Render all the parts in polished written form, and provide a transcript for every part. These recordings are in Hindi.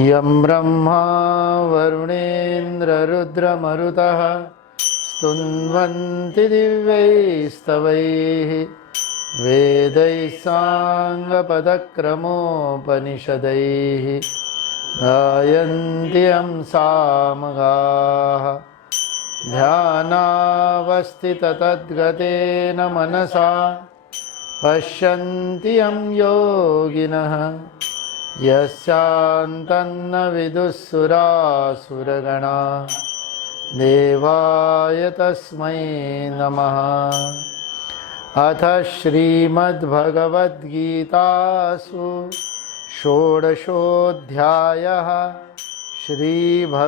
यं ब्रह्मा वरुणेन्द्ररुद्रमरुतः स्तुन्वन्ति दिव्यैस्तवैः वेदैः साङ्गपदक्रमोपनिषदैः गायन्ति यं सामगाः ध्यानावस्थिततद्गतेन मनसा पश्यन्ति यं योगिनः यस्यान्तन्न विदुःसुरासुरगणा देवाय तस्मै नमः। अथ श्रीमद्भगवद्गीतासु षोडशोऽध्यायः। श्रीभगवानुवाच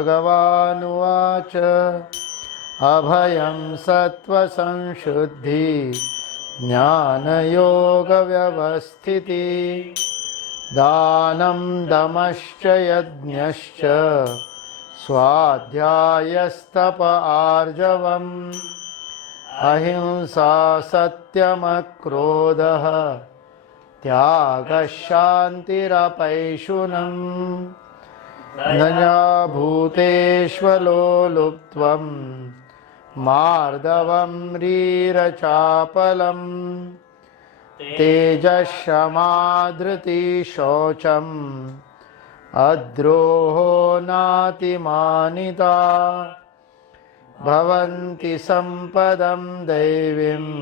अभयं सत्त्वसंशुद्धि ज्ञानयोगव्यवस्थितिः दानं दमश्च यज्ञश्च स्वाध्यायस्तप आर्जवम् अहिंसा सत्यमक्रोधः त्यागः शान्तिरपैशुनम् नञ्जूतेष्वलोलुप्त्वं मार्दवं ह्रीरचापलम् तेजःक्षमा शौचम् अद्रोहो नातिमानिता भवन्ति सम्पदं दैवीम्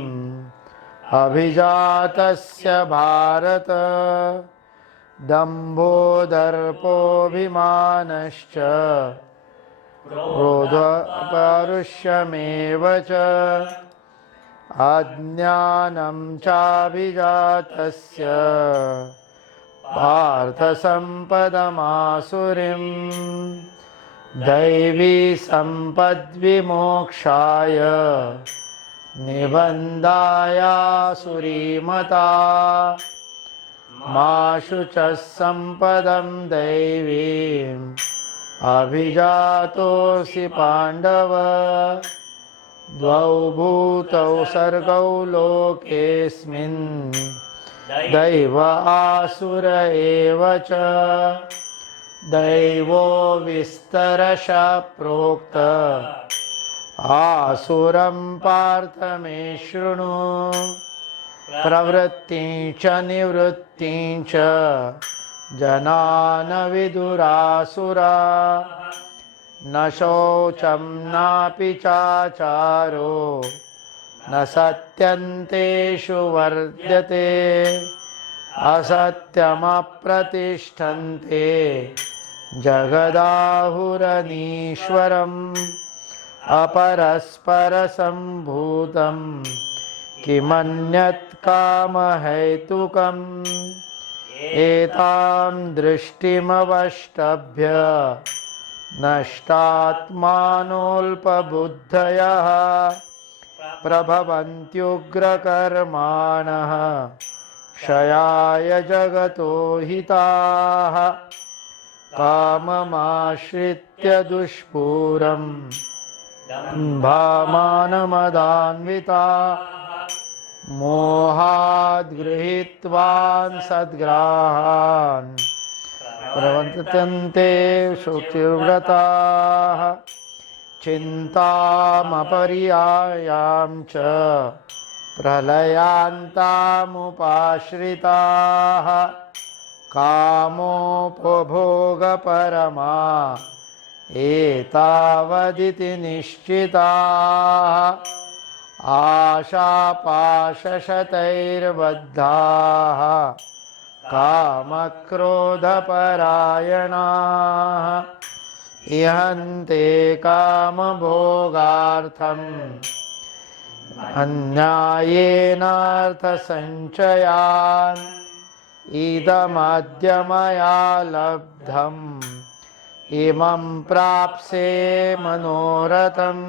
अभिजातस्य भारत दम्भो दर्पोऽभिमानश्च क्रोधपरुष्यमेव च अज्ञानं चाभिजातस्य पार्थ सम्पदमासुरीं दैवी सम्पद्विमोक्षाय निबन्धायासुरीमता मा शुचः सम्पदं दैवीम् अभिजातोऽसि पाण्डव द्वौ भूतौ सर्गौ लोकेऽस्मिन् दैव आसुर एव च दैवो विस्तरशः प्रोक्त आसुरं पार्थ मे शृणु प्रवृत्तिं च निवृत्तिं च जना न विदुरासुरा न शौचं नापि चाचारो न सत्यन्तेषु वर्ध्यते असत्यमप्रतिष्ठन्ते जगदाहुरनीश्वरम् अपरस्परसम्भूतं किमन्यत् कामहेतुकम् एतां दृष्टिमवष्टभ्य नष्टात्मानोऽल्पबुद्धयः प्रभवन्त्युग्रकर्माणः क्षयाय जगतो हिताः काममाश्रित्य दुष्पूरं दम्भमानमदान्विताः मोहाद् गृहीत्वान् सद्ग्राहान् प्रवर्तन्ते शुचिव्रताः चिन्तामपरियायां च प्रलयान्तामुपाश्रिताः कामोपभोगपरमा एतावदिति निश्चिताः आशापाशशतैर्बद्धाः कामक्रोधपरायणाः इहन्ते कामभोगार्थम् अन्यायेनार्थसञ्चयान् इदमद्य मया लब्धम् इमं प्राप्स्ये मनोरथम्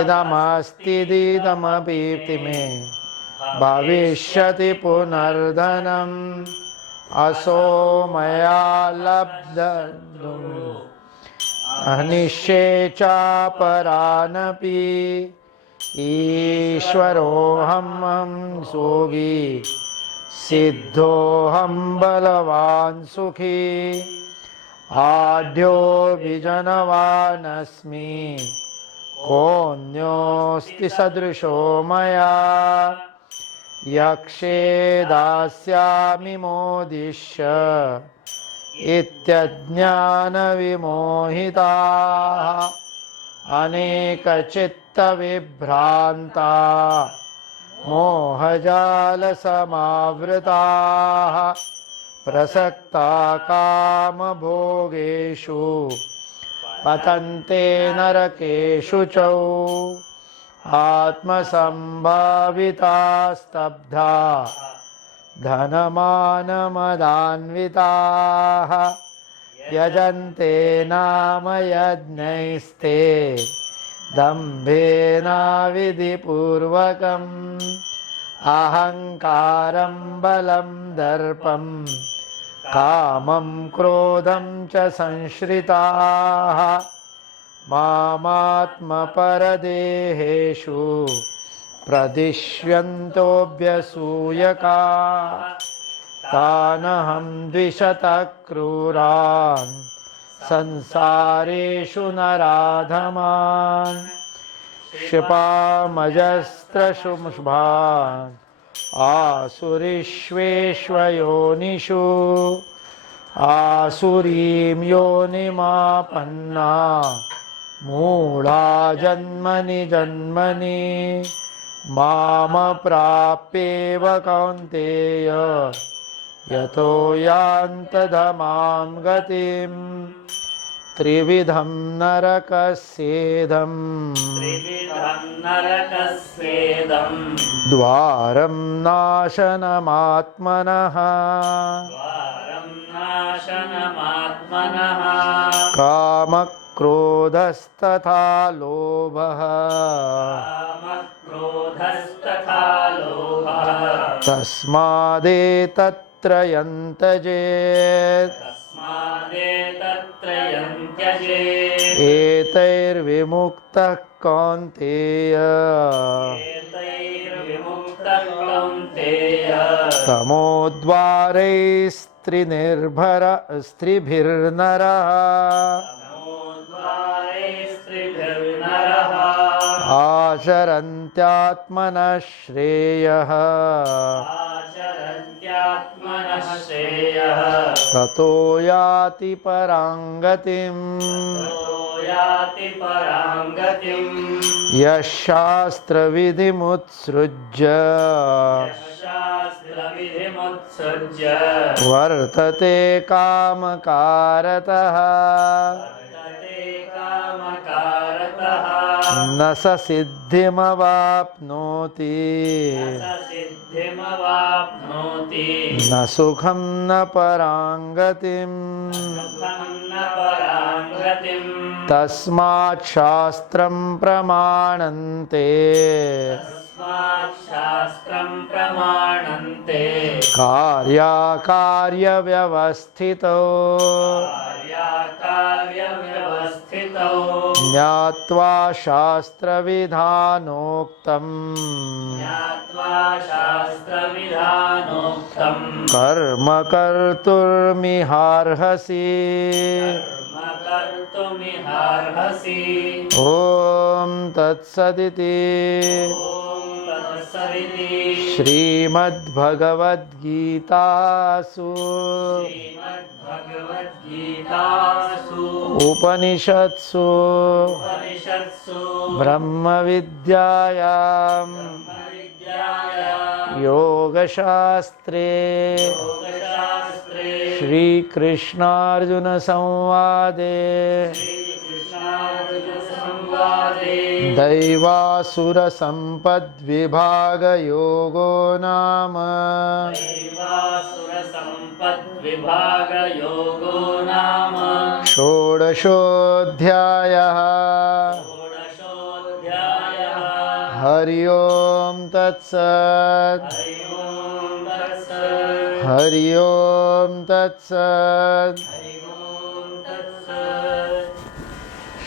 इदमस्तीदमपि मे भविष्यति पुनर्धनम् असो मया लब्धम् अनिश्ये चापरानपि ईश्वरोऽहं योगी सिद्धोऽहं बलवान् सुखी आढ्यो विजनवानस्मि कोऽन्योऽस्ति सदृशो मया यक्षे दास्यामि मोदिष्य इत्यज्ञानविमोहिताः अनेकचित्तविभ्रान्ता मोहजालसमावृताः प्रसक्ता कामभोगेषु पतन्ते नरकेषु च आत्मसम्भाविता स्तब्धा धनमानमदान्विताः यजन्ते नाम यज्ञैस्ते दम्भेनाविधिपूर्वकम् अहङ्कारं बलं दर्पं कामं क्रोधं च संश्रिताः मामात्मपरदेहेषु प्रदिश्यन्तोऽभ्यसूयकाः तानहं द्विषतः क्रूरान् संसारेषु नराधमान् क्षिपामजस्रशुभान् आसुरीष्वेष्वयोनिषु आसुरीं योनिमापन्ना मूढा जन्मनि जन्मनि मामप्राप्येव कौन्तेय यतो यान्तधमां गतिम् त्रिविधं नरकस्येदं द्वारं नाशनमात्मनः कामक्रोधस्तथा लोभः तस्मादेतत्त्रयं त्यजेत् एतैर्विमुक्तः कौन्तेय तमोद्वारैस्त्रिभिर्नरः आचरन्त्यात्मनः श्रेयः ततो याति पराङ्गतिम् यः शास्त्रविधिमुत्सृज्य वर्तते कामकारतः न स सिद्धिमवाप्नोति न सुखं न पराङ्गतिम् तस्मात् शास्त्रं प्रमाणन्ते कार्याकार्यव्यवस्थितौ ज्ञात्वा शास्त्रविधानोक्तम् कर्म कर्तुर्मिहार्हसि ॐ तत्सदिति श्रीमद्भगवद्गीतासु उपनिषत्सु ब्रह्मविद्यायां योगशास्त्रे श्रीकृष्णार्जुनसंवादे दैवासुरसम्पद्विभागयोगो नाम षोडशोऽध्यायः हरि ओं तत्सत् हरि ओं तत्सत्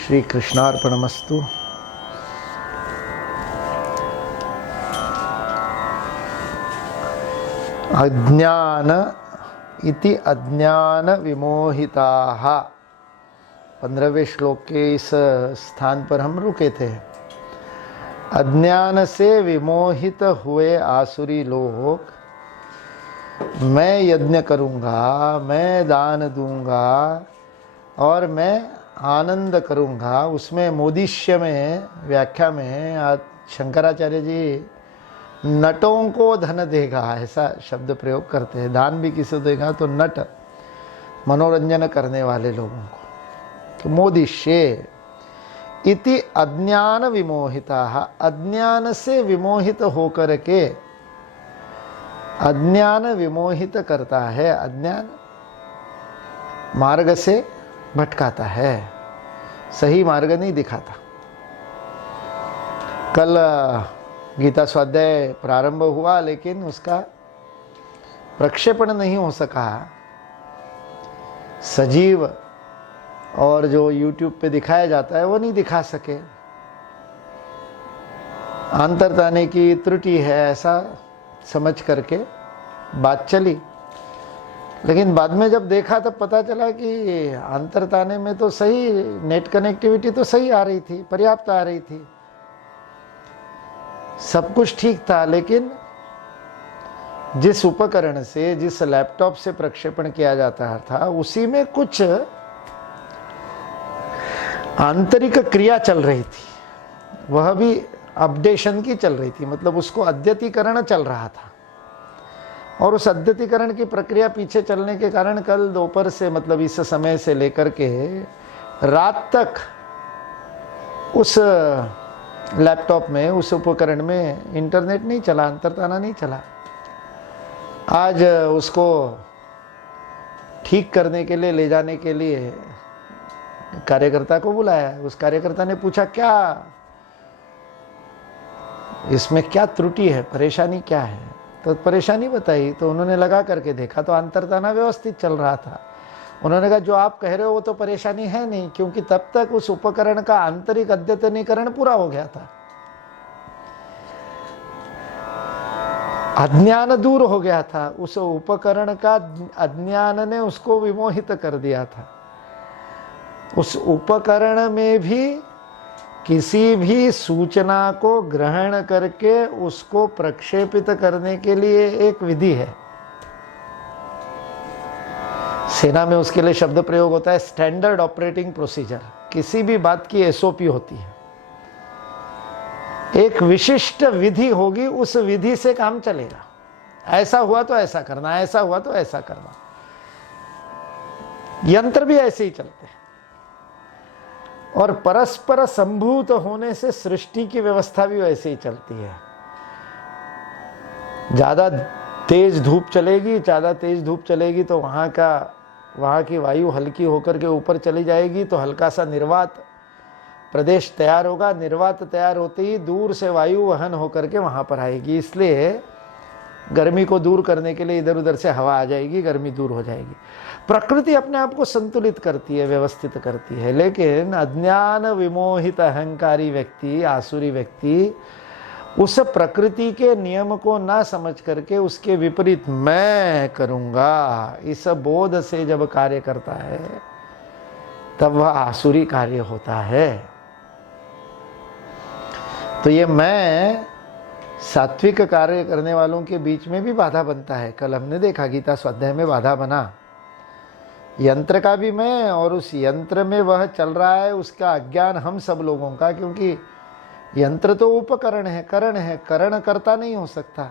श्री कृष्णार्पणमस्तु। अज्ञान इति अज्ञान विमोहिताः। 15वें श्लोक के इस स्थान पर हम रुके थे। अज्ञान से विमोहित हुए आसुरी लोग, मैं यज्ञ करूँगा, मैं दान दूंगा और मैं आनंद करूँगा, उसमें मोदिष्य में व्याख्या में आज शंकराचार्य जी नटों को धन देगा ऐसा शब्द प्रयोग करते हैं। दान भी किसे देगा तो नट, मनोरंजन करने वाले लोगों को। तो मोदिष्य इति अज्ञान विमोहिता, अज्ञान से विमोहित होकर के, अज्ञान विमोहित करता है, अज्ञान मार्ग से भटकाता है, सही मार्ग नहीं दिखाता। कल गीता स्वाध्याय प्रारंभ हुआ लेकिन उसका प्रक्षेपण नहीं हो सका। सजीव और जो YouTube पे दिखाया जाता है वो नहीं दिखा सके। अंतर्ताने की त्रुटि है ऐसा समझ करके बात चली, लेकिन बाद में जब देखा तब पता चला कि अंतर्ताने में तो सही नेट कनेक्टिविटी तो सही आ रही थी, पर्याप्त आ रही थी, सब कुछ ठीक था। लेकिन जिस उपकरण से, जिस लैपटॉप से प्रक्षेपण किया जाता था उसी में कुछ आंतरिक क्रिया चल रही थी, वह भी अपडेशन की चल रही थी, मतलब उसको अद्यतीकरण चल रहा था। और उस अद्यतीकरण की प्रक्रिया पीछे चलने के कारण कल दोपहर से, मतलब इस समय से लेकर के रात तक उस लैपटॉप में, उस उपकरण में इंटरनेट नहीं चला, अंतर्ताना नहीं चला। आज उसको ठीक करने के लिए, ले जाने के लिए कार्यकर्ता को बुलाया। उस कार्यकर्ता ने पूछा क्या इसमें क्या त्रुटि है, परेशानी क्या है, तो परेशानी बताई। तो उन्होंने लगा करके देखा तो अंतर्ताना व्यवस्थित चल रहा था। उन्होंने कहा जो आप कह रहे हो वो तो परेशानी है नहीं, क्योंकि तब तक उस उपकरण का आंतरिक अद्यतनीकरण पूरा हो गया था, अज्ञान दूर हो गया था। उस उपकरण का अज्ञान ने उसको विमोहित कर दिया था। उस उपकरण में भी किसी भी सूचना को ग्रहण करके उसको प्रक्षेपित करने के लिए एक विधि है। सेना में उसके लिए शब्द प्रयोग होता है स्टैंडर्ड ऑपरेटिंग प्रोसीजर। किसी भी बात की एसओपी होती है, एक विशिष्ट विधि होगी, उस विधि से काम चलेगा। ऐसा हुआ तो ऐसा करना, ऐसा हुआ तो ऐसा करना। यंत्र भी ऐसे ही चलते हैं। और परस्पर संभूत होने से सृष्टि की व्यवस्था भी वैसे ही चलती है। ज्यादा तेज धूप चलेगी, ज्यादा तेज धूप चलेगी तो वहां की वायु हल्की होकर के ऊपर चली जाएगी, तो हल्का सा निर्वात प्रदेश तैयार होगा। निर्वात तैयार होते ही दूर से वायु वहन होकर के वहां पर आएगी, इसलिए गर्मी को दूर करने के लिए इधर उधर से हवा आ जाएगी, गर्मी दूर हो जाएगी। प्रकृति अपने आप को संतुलित करती है, व्यवस्थित करती है। लेकिन अज्ञान विमोहित अहंकारी व्यक्ति, आसुरी व्यक्ति उस प्रकृति के नियम को ना समझ करके उसके विपरीत मैं करूंगा, इस बोध से जब कार्य करता है तब वह आसुरी कार्य होता है। तो ये मैं सात्विक कार्य करने वालों के बीच में भी बाधा बनता है। कल हमने देखा गीता स्वाध्याय में बाधा बना यंत्र का भी मैं, और उस यंत्र में वह चल रहा है उसका अज्ञान हम सब लोगों का, क्योंकि यंत्र तो उपकरण है, करण है, करण कर्ता नहीं हो सकता।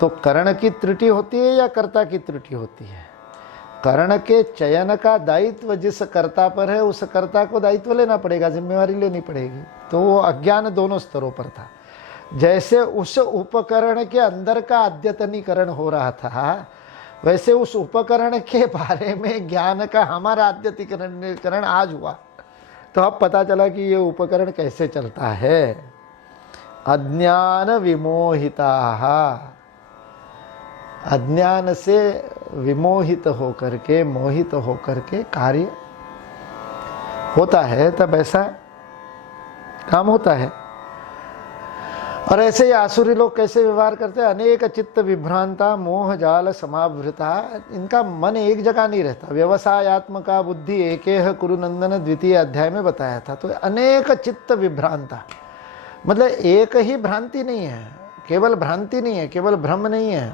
तो करण की त्रुटि होती है या कर्ता की त्रुटि होती है? करण के चयन का दायित्व जिस कर्ता पर है उस कर्ता को दायित्व लेना पड़ेगा, जिम्मेवारी लेनी पड़ेगी। तो वो अज्ञान दोनों स्तरों पर था। जैसे उस उपकरण के अंदर का अद्यतनीकरण हो रहा था, वैसे उस उपकरण के बारे में ज्ञान का हमारा अद्यतनीकरण आज हुआ। तो अब पता चला कि ये उपकरण कैसे चलता है। अज्ञान विमोहिता, अज्ञान से विमोहित होकर के, मोहित होकर के कार्य होता है, तब ऐसा काम होता है। और ऐसे ही आसुरी लोग कैसे व्यवहार करते हैं, अनेक चित्त विभ्रांता मोह जाल समावृता, इनका मन एक जगह नहीं रहता। व्यवसायत्मका बुद्धि एकेह कुरुनंदन द्वितीय अध्याय में बताया था। तो अनेक चित्त विभ्रांता मतलब एक ही भ्रांति नहीं है, केवल भ्रांति नहीं है, केवल भ्रम नहीं है।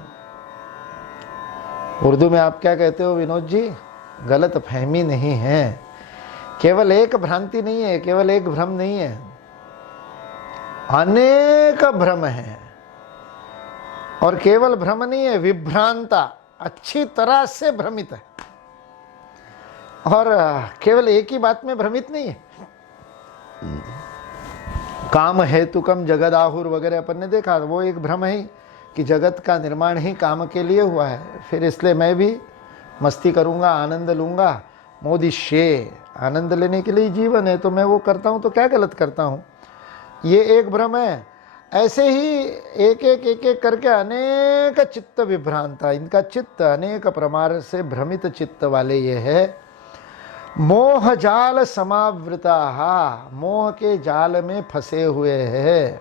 उर्दू में आप क्या कहते हो विनोद जी? गलत फहमी नहीं है। केवल एक भ्रांति नहीं है, केवल एक भ्रम नहीं है, अनेक भ्रम है। और केवल भ्रम नहीं है, विभ्रांता, अच्छी तरह से भ्रमित है। और केवल एक ही बात में भ्रमित नहीं है। काम हेतुकम जगदाहुर वगैरह अपन ने देखा, वो एक भ्रम है कि जगत का निर्माण ही काम के लिए हुआ है, फिर इसलिए मैं भी मस्ती करूंगा, आनंद लूंगा, मोदिष्ये, आनंद लेने के लिए जीवन है, तो मैं वो करता हूं, तो क्या गलत करता हूं, ये एक भ्रम है। ऐसे ही एक एक करके अनेक चित्त विभ्रांता, इनका चित्त अनेक प्रमाण से भ्रमित चित्त वाले ये है। मोह जाल समावृता, मोह के जाल में फंसे हुए हैं।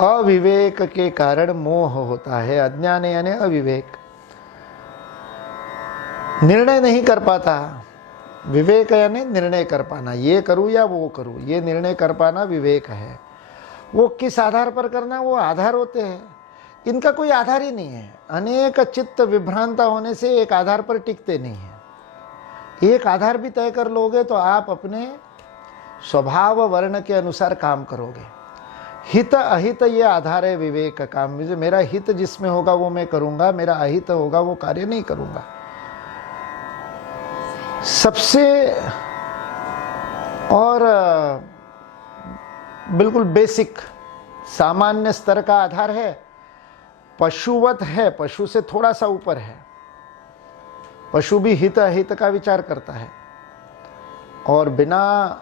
अविवेक के कारण मोह होता है। अज्ञान यानी अविवेक, निर्णय नहीं कर पाता। विवेक यानी निर्णय कर पाना, ये करूं या वो करूं, ये निर्णय कर पाना विवेक है। वो किस आधार पर करना, वो आधार होते हैं। इनका कोई आधार ही नहीं है। अनेक चित्त विभ्रांता होने से एक आधार पर टिकते नहीं है। एक आधार भी तय कर लोगे तो आप अपने स्वभाव वर्ण के अनुसार काम करोगे। हित अहित ये आधार है विवेक का काम। मेरा हित जिसमें होगा वो मैं करूंगा, मेरा अहित होगा वो कार्य नहीं करूंगा। सबसे और बिल्कुल बेसिक सामान्य स्तर का आधार है, पशुवत है, पशु से थोड़ा सा ऊपर है। पशु भी हित अहित का विचार करता है और बिना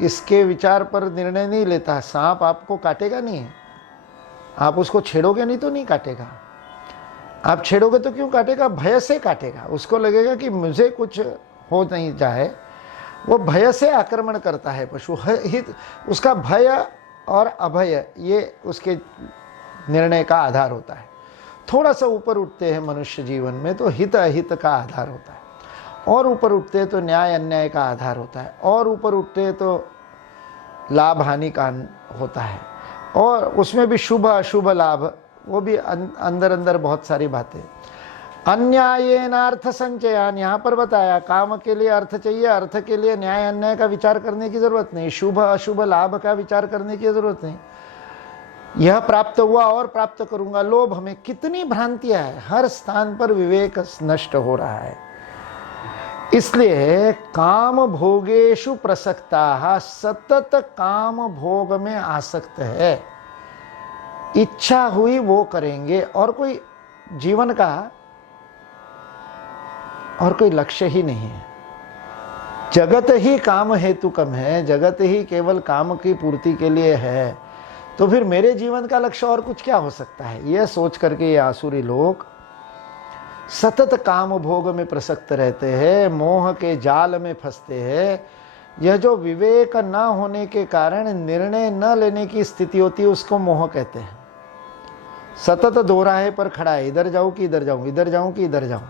इसके विचार पर निर्णय नहीं लेता। सांप आपको काटेगा नहीं, आप उसको छेड़ोगे नहीं तो नहीं काटेगा। आप छेड़ोगे तो क्यों काटेगा? भय से काटेगा। उसको लगेगा कि मुझे कुछ हो नहीं जाए, वो भय से आक्रमण करता है पशु। हित, उसका भय और अभय ये उसके निर्णय का आधार होता है। थोड़ा सा ऊपर उठते हैं मनुष्य जीवन में तो हित अहित का आधार होता है, और ऊपर उठते हैं तो न्याय अन्याय का आधार होता है, और ऊपर उठते हैं तो लाभ हानि का होता है, और उसमें भी शुभ अशुभ लाभ, वो भी अंदर अंदर बहुत सारी बातें। अन्यायेनार्थ संचयान, यहाँ पर बताया काम के लिए अर्थ चाहिए, अर्थ के लिए न्याय अन्याय का विचार करने की जरूरत नहीं, शुभ अशुभ लाभ का विचार करने की जरूरत नहीं। यह प्राप्त हुआ और प्राप्त करूंगा, लोभ में कितनी भ्रांतियां है। हर स्थान पर विवेक नष्ट हो रहा है। इसलिए काम भोगेषु प्रसक्ता, सतत काम भोग में आसक्त है। इच्छा हुई वो करेंगे, और कोई जीवन का और कोई लक्ष्य ही नहीं है। जगत ही काम हेतु कम है, जगत ही केवल काम की पूर्ति के लिए है, तो फिर मेरे जीवन का लक्ष्य और कुछ क्या हो सकता है? यह सोच करके ये आसुरी लोग सतत काम भोग में प्रसक्त रहते हैं, मोह के जाल में फंसते हैं। यह जो विवेक न होने के कारण निर्णय न लेने की स्थिति होती है उसको मोह कहते हैं। सतत दोराहे पर खड़ा है, इधर जाऊं कि इधर जाऊं, इधर जाऊं कि इधर जाऊं,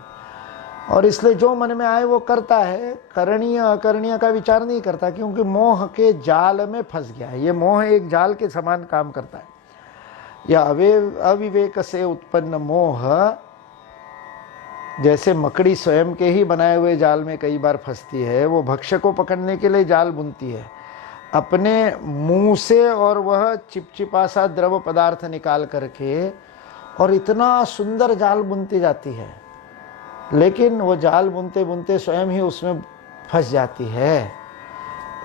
और इसलिए जो मन में आए वो करता है, करणीय अकरणीय का विचार नहीं करता, क्योंकि मोह के जाल में फंस गया है। ये मोह एक जाल के समान काम करता है। यह अविवेक से उत्पन्न मोह जैसे मकड़ी स्वयं के ही बनाए हुए जाल में कई बार फंसती है, वो भक्ष्य को पकड़ने के लिए जाल बुनती है अपने मुंह से, और वह चिपचिपा सा द्रव पदार्थ निकाल करके, और इतना सुंदर जाल बुनती जाती है, लेकिन वो जाल बुनते बुनते स्वयं ही उसमें फंस जाती है।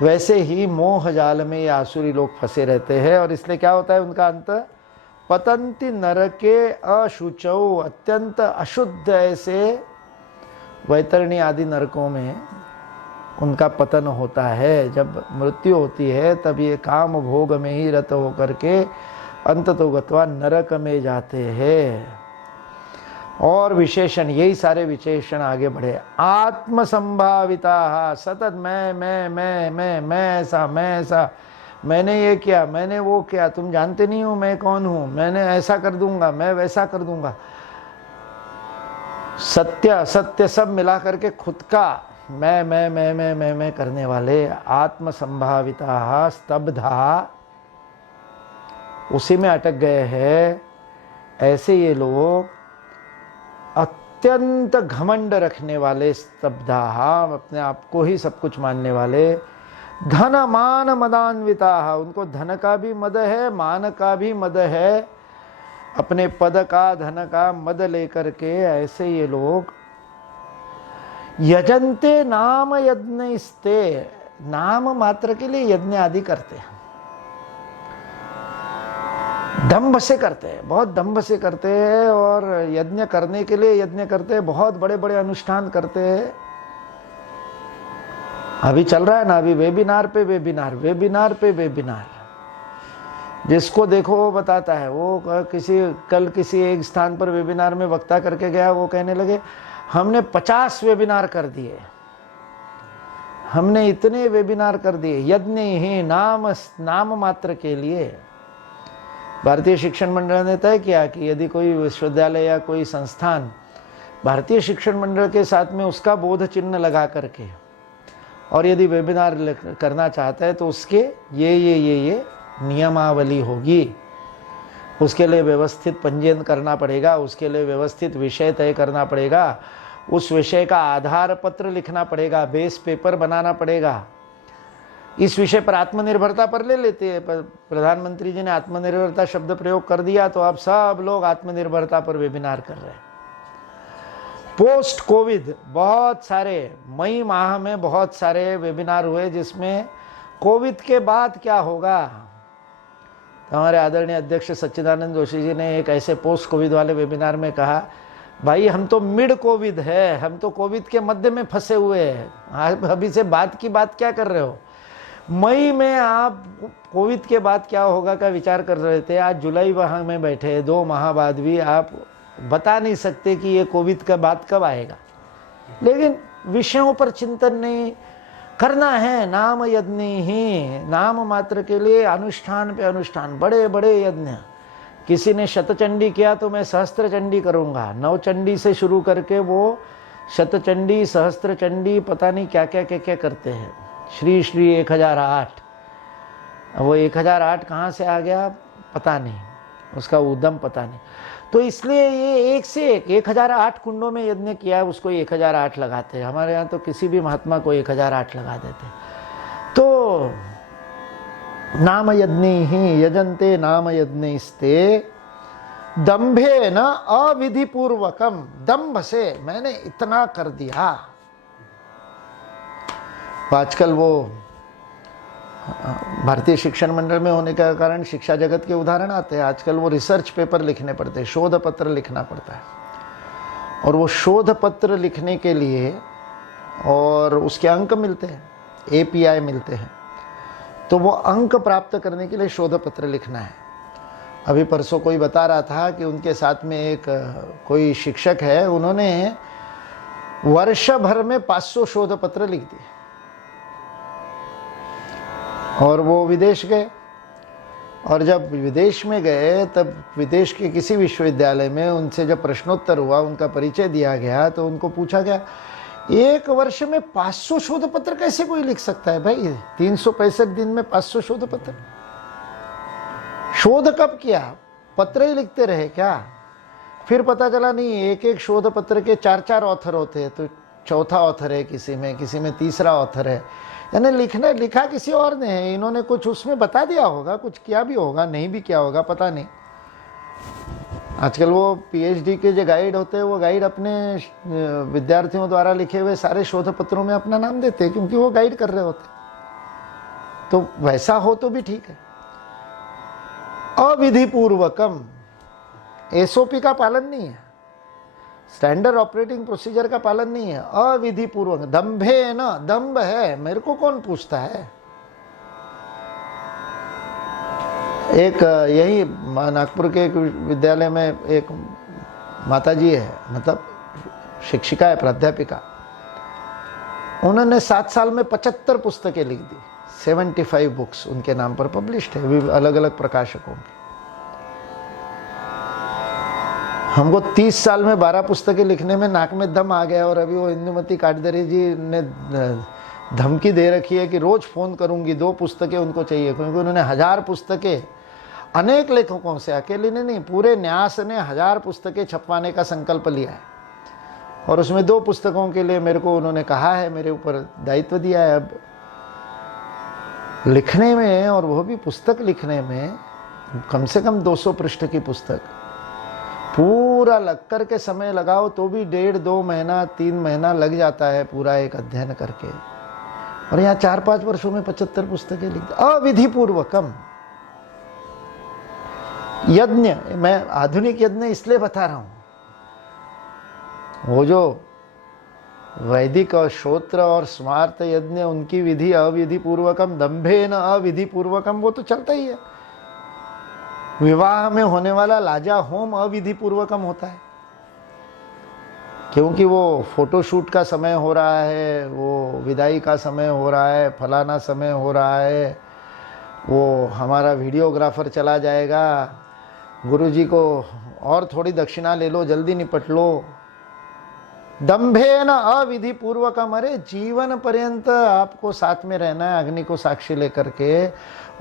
वैसे ही मोह जाल में ये आसुरी लोग फंसे रहते हैं, और इसलिए क्या होता है उनका अंत? पतंति नरके अशुचौ, अत्यंत अशुद्ध ऐसे वैतरणी आदि नरकों में उनका पतन होता है। जब मृत्यु होती है तब ये काम भोग में ही रत होकर के अंततो गत्वा नरक में जाते हैं। और विशेषण, यही सारे विशेषण आगे बढ़े। आत्म संभाविता, सतत मैं ऐसा, मैंने ये किया, मैंने वो किया, तुम जानते नहीं हो मैं कौन हूं, मैंने ऐसा कर दूंगा, मैं वैसा कर दूंगा। सत्य असत्य सब मिला करके खुद का मैं करने वाले आत्म संभाविता स्तब्धा, उसी में अटक गए हैं। ऐसे ये लोग अत्यंत घमंड रखने वाले, स्तब्धा, अपने आप को ही सब कुछ मानने वाले, धन मान मदान्विता, उनको धन का भी मद है, मान का भी मद है, अपने पद का धन का मद लेकर के ऐसे ये लोग यजन्ते नाम यज्ञस्ते, नाम मात्र के लिए यज्ञ आदि करते हैं, दंभ से करते हैं, बहुत दंभ से करते हैं, और यज्ञ करने के लिए यज्ञ करते हैं, बहुत बड़े बड़े अनुष्ठान करते हैं। अभी चल रहा है ना, अभी वेबिनार पे वेबिनार, वेबिनार पे वेबिनार, जिसको देखो वो बताता है। वो कल किसी एक स्थान पर वेबिनार में वक्ता करके गया, वो कहने लगे हमने 50 वेबिनार कर दिए, हमने इतने वेबिनार कर दिए यज्ञ ही नाम मात्र के लिए। भारतीय शिक्षण मंडल ने तय किया कि यदि कोई विश्वविद्यालय या कोई संस्थान भारतीय शिक्षण मंडल के साथ में उसका बोध चिन्ह लगा करके और यदि वेबिनार करना चाहता है तो उसके ये नियमावली होगी, उसके लिए व्यवस्थित पंजीयन करना पड़ेगा, उसके लिए व्यवस्थित विषय तय करना पड़ेगा, उस विषय का आधार पत्र लिखना पड़ेगा, बेस पेपर बनाना पड़ेगा। इस विषय पर आत्मनिर्भरता पर ले लेते हैं, प्रधानमंत्री जी ने आत्मनिर्भरता शब्द प्रयोग कर दिया तो अब सब लोग आत्मनिर्भरता पर वेबिनार कर रहे हैं। पोस्ट कोविड बहुत सारे, मई माह में बहुत सारे वेबिनार हुए, जिसमें कोविड के बाद क्या होगा। तो हमारे आदरणीय अध्यक्ष सच्चिदानंद जोशी जी ने एक ऐसे पोस्ट कोविड वाले वेबिनार में कहा, भाई हम तो मिड कोविड है, हम तो कोविड के मध्य में फंसे हुए हैं, आप अभी से बात की बात क्या कर रहे हो। मई में आप कोविड के बाद क्या होगा का विचार कर रहे थे, आज जुलाई माह में बैठे, 2 माह बाद भी आप बता नहीं सकते कि ये कोविड का बाद कब आएगा। लेकिन विषयों पर चिंतन नहीं करना है, नाम यज्ञ ही, नाम मात्र के लिए अनुष्ठान पे अनुष्ठान, बड़े बड़े यज्ञ। किसी ने शतचंडी किया तो मैं सहस्त्र चंडी करूंगा, 9 चंडी से शुरू करके वो शतचंडी, सहस्त्र चंडी, पता नहीं क्या क्या क्या क्या करते हैं। श्री श्री 1008, वो 1008 कहाँ से आ गया पता नहीं, उसका उद्यम पता नहीं। तो इसलिए ये एक से एक 1008 कुंडों में यज्ञ किया, उसको 1008 लगाते हैं। हमारे यहाँ तो किसी भी महात्मा को 1008 लगा देते। तो नाम यज्ञ ही यजन्ते नाम यज्ञस्ते दंभे न अविधि पूर्वकम, दंभ से मैंने इतना कर दिया। आजकल वो भारतीय शिक्षण मंडल में होने का कारण शिक्षा जगत के उदाहरण आते हैं। आजकल वो रिसर्च पेपर लिखने पड़ते हैं, शोध पत्र लिखना पड़ता है, और वो शोध पत्र लिखने के लिए और उसके अंक मिलते हैं, API मिलते हैं। तो वो अंक प्राप्त करने के लिए शोध पत्र लिखना है। अभी परसों कोई बता रहा था कि उनके साथ में एक कोई शिक्षक है, उन्होंने वर्ष भर में 500 शोध पत्र लिख दिए, और वो विदेश गए। और जब विदेश में गए तब विदेश के किसी विश्वविद्यालय में उनसे जब प्रश्नोत्तर हुआ, उनका परिचय दिया गया, तो उनको पूछा गया, एक वर्ष में 500 शोध पत्र कैसे कोई लिख सकता है भाई, 365 दिन में 500 शोध पत्र। शोध कब किया, पत्र ही लिखते रहे क्या। फिर पता चला नहीं, एक एक शोध पत्र के 4-4 ऑथर होते हैं, तो चौथा ऑथर है किसी में तीसरा ऑथर है, यानी लिखा किसी और ने है। इन्होंने कुछ उसमें बता दिया होगा, कुछ किया भी होगा, नहीं भी किया होगा, पता नहीं। आजकल वो PhD के जो गाइड होते हैं, वो गाइड अपने विद्यार्थियों द्वारा लिखे हुए सारे शोध पत्रों में अपना नाम देते हैं, क्योंकि वो गाइड कर रहे होते। तो वैसा हो तो भी ठीक है। अविधि पूर्वकम, SOP का पालन नहीं है, स्टैंडर्ड ऑपरेटिंग प्रोसीजर का पालन नहीं है, अविधि पूर्वक। दंभे न, दंभ है, मेरे को कौन पूछता है। एक यही नागपुर के एक विद्यालय में एक माताजी है, मतलब शिक्षिका है, प्राध्यापिका। उन्होंने 7 साल में 75 पुस्तकें लिख दी, 75 बुक्स उनके नाम पर पब्लिश्ड है, अलग अलग प्रकाशकों की। हमको 30 साल में 12 पुस्तकें लिखने में नाक में दम आ गया, और अभी वो इंदुमती काटदरे जी ने धमकी दे रखी है कि रोज फोन करूंगी, 2 पुस्तकें उनको चाहिए, क्योंकि उन्होंने 1000 पुस्तकें अनेक लेखकों से, अकेले ने नहीं, पूरे न्यास ने 1000 पुस्तकें छपवाने का संकल्प लिया है। और उसमें 2 पुस्तकों के लिए मेरे को उन्होंने कहा है, मेरे ऊपर दायित्व दिया है। अब लिखने में, और वो भी पुस्तक लिखने में, कम से कम 200 पृष्ठ की पुस्तक पूरा लग कर के समय लगाओ तो भी 1.5-2 महीना 3 महीना लग जाता है पूरा एक अध्ययन करके। और यहाँ 4-5 वर्षों में 75 पुस्तकें लिख, अविधि पूर्वकम यज्ञ। मैं आधुनिक यज्ञ इसलिए बता रहा हूं, वो जो वैदिक और श्रोत्र और स्मार्त यज्ञ, उनकी विधि अविधि पूर्वकम, दंभेन अविधि पूर्वकम, वो तो चलता ही है। विवाह में होने वाला लाजा होम अविधि पूर्वकम होता है, क्योंकि वो फोटोशूट का समय हो रहा है, वो विदाई का समय हो रहा है, फलाना समय हो रहा है, वो हमारा वीडियोग्राफर चला जाएगा, गुरुजी को और थोड़ी दक्षिणा ले लो, जल्दी निपट लो। दंभे न अविधि पूर्वकम, अरे जीवन पर्यंत आपको साथ में रहना है अग्नि को साक्षी लेकर के,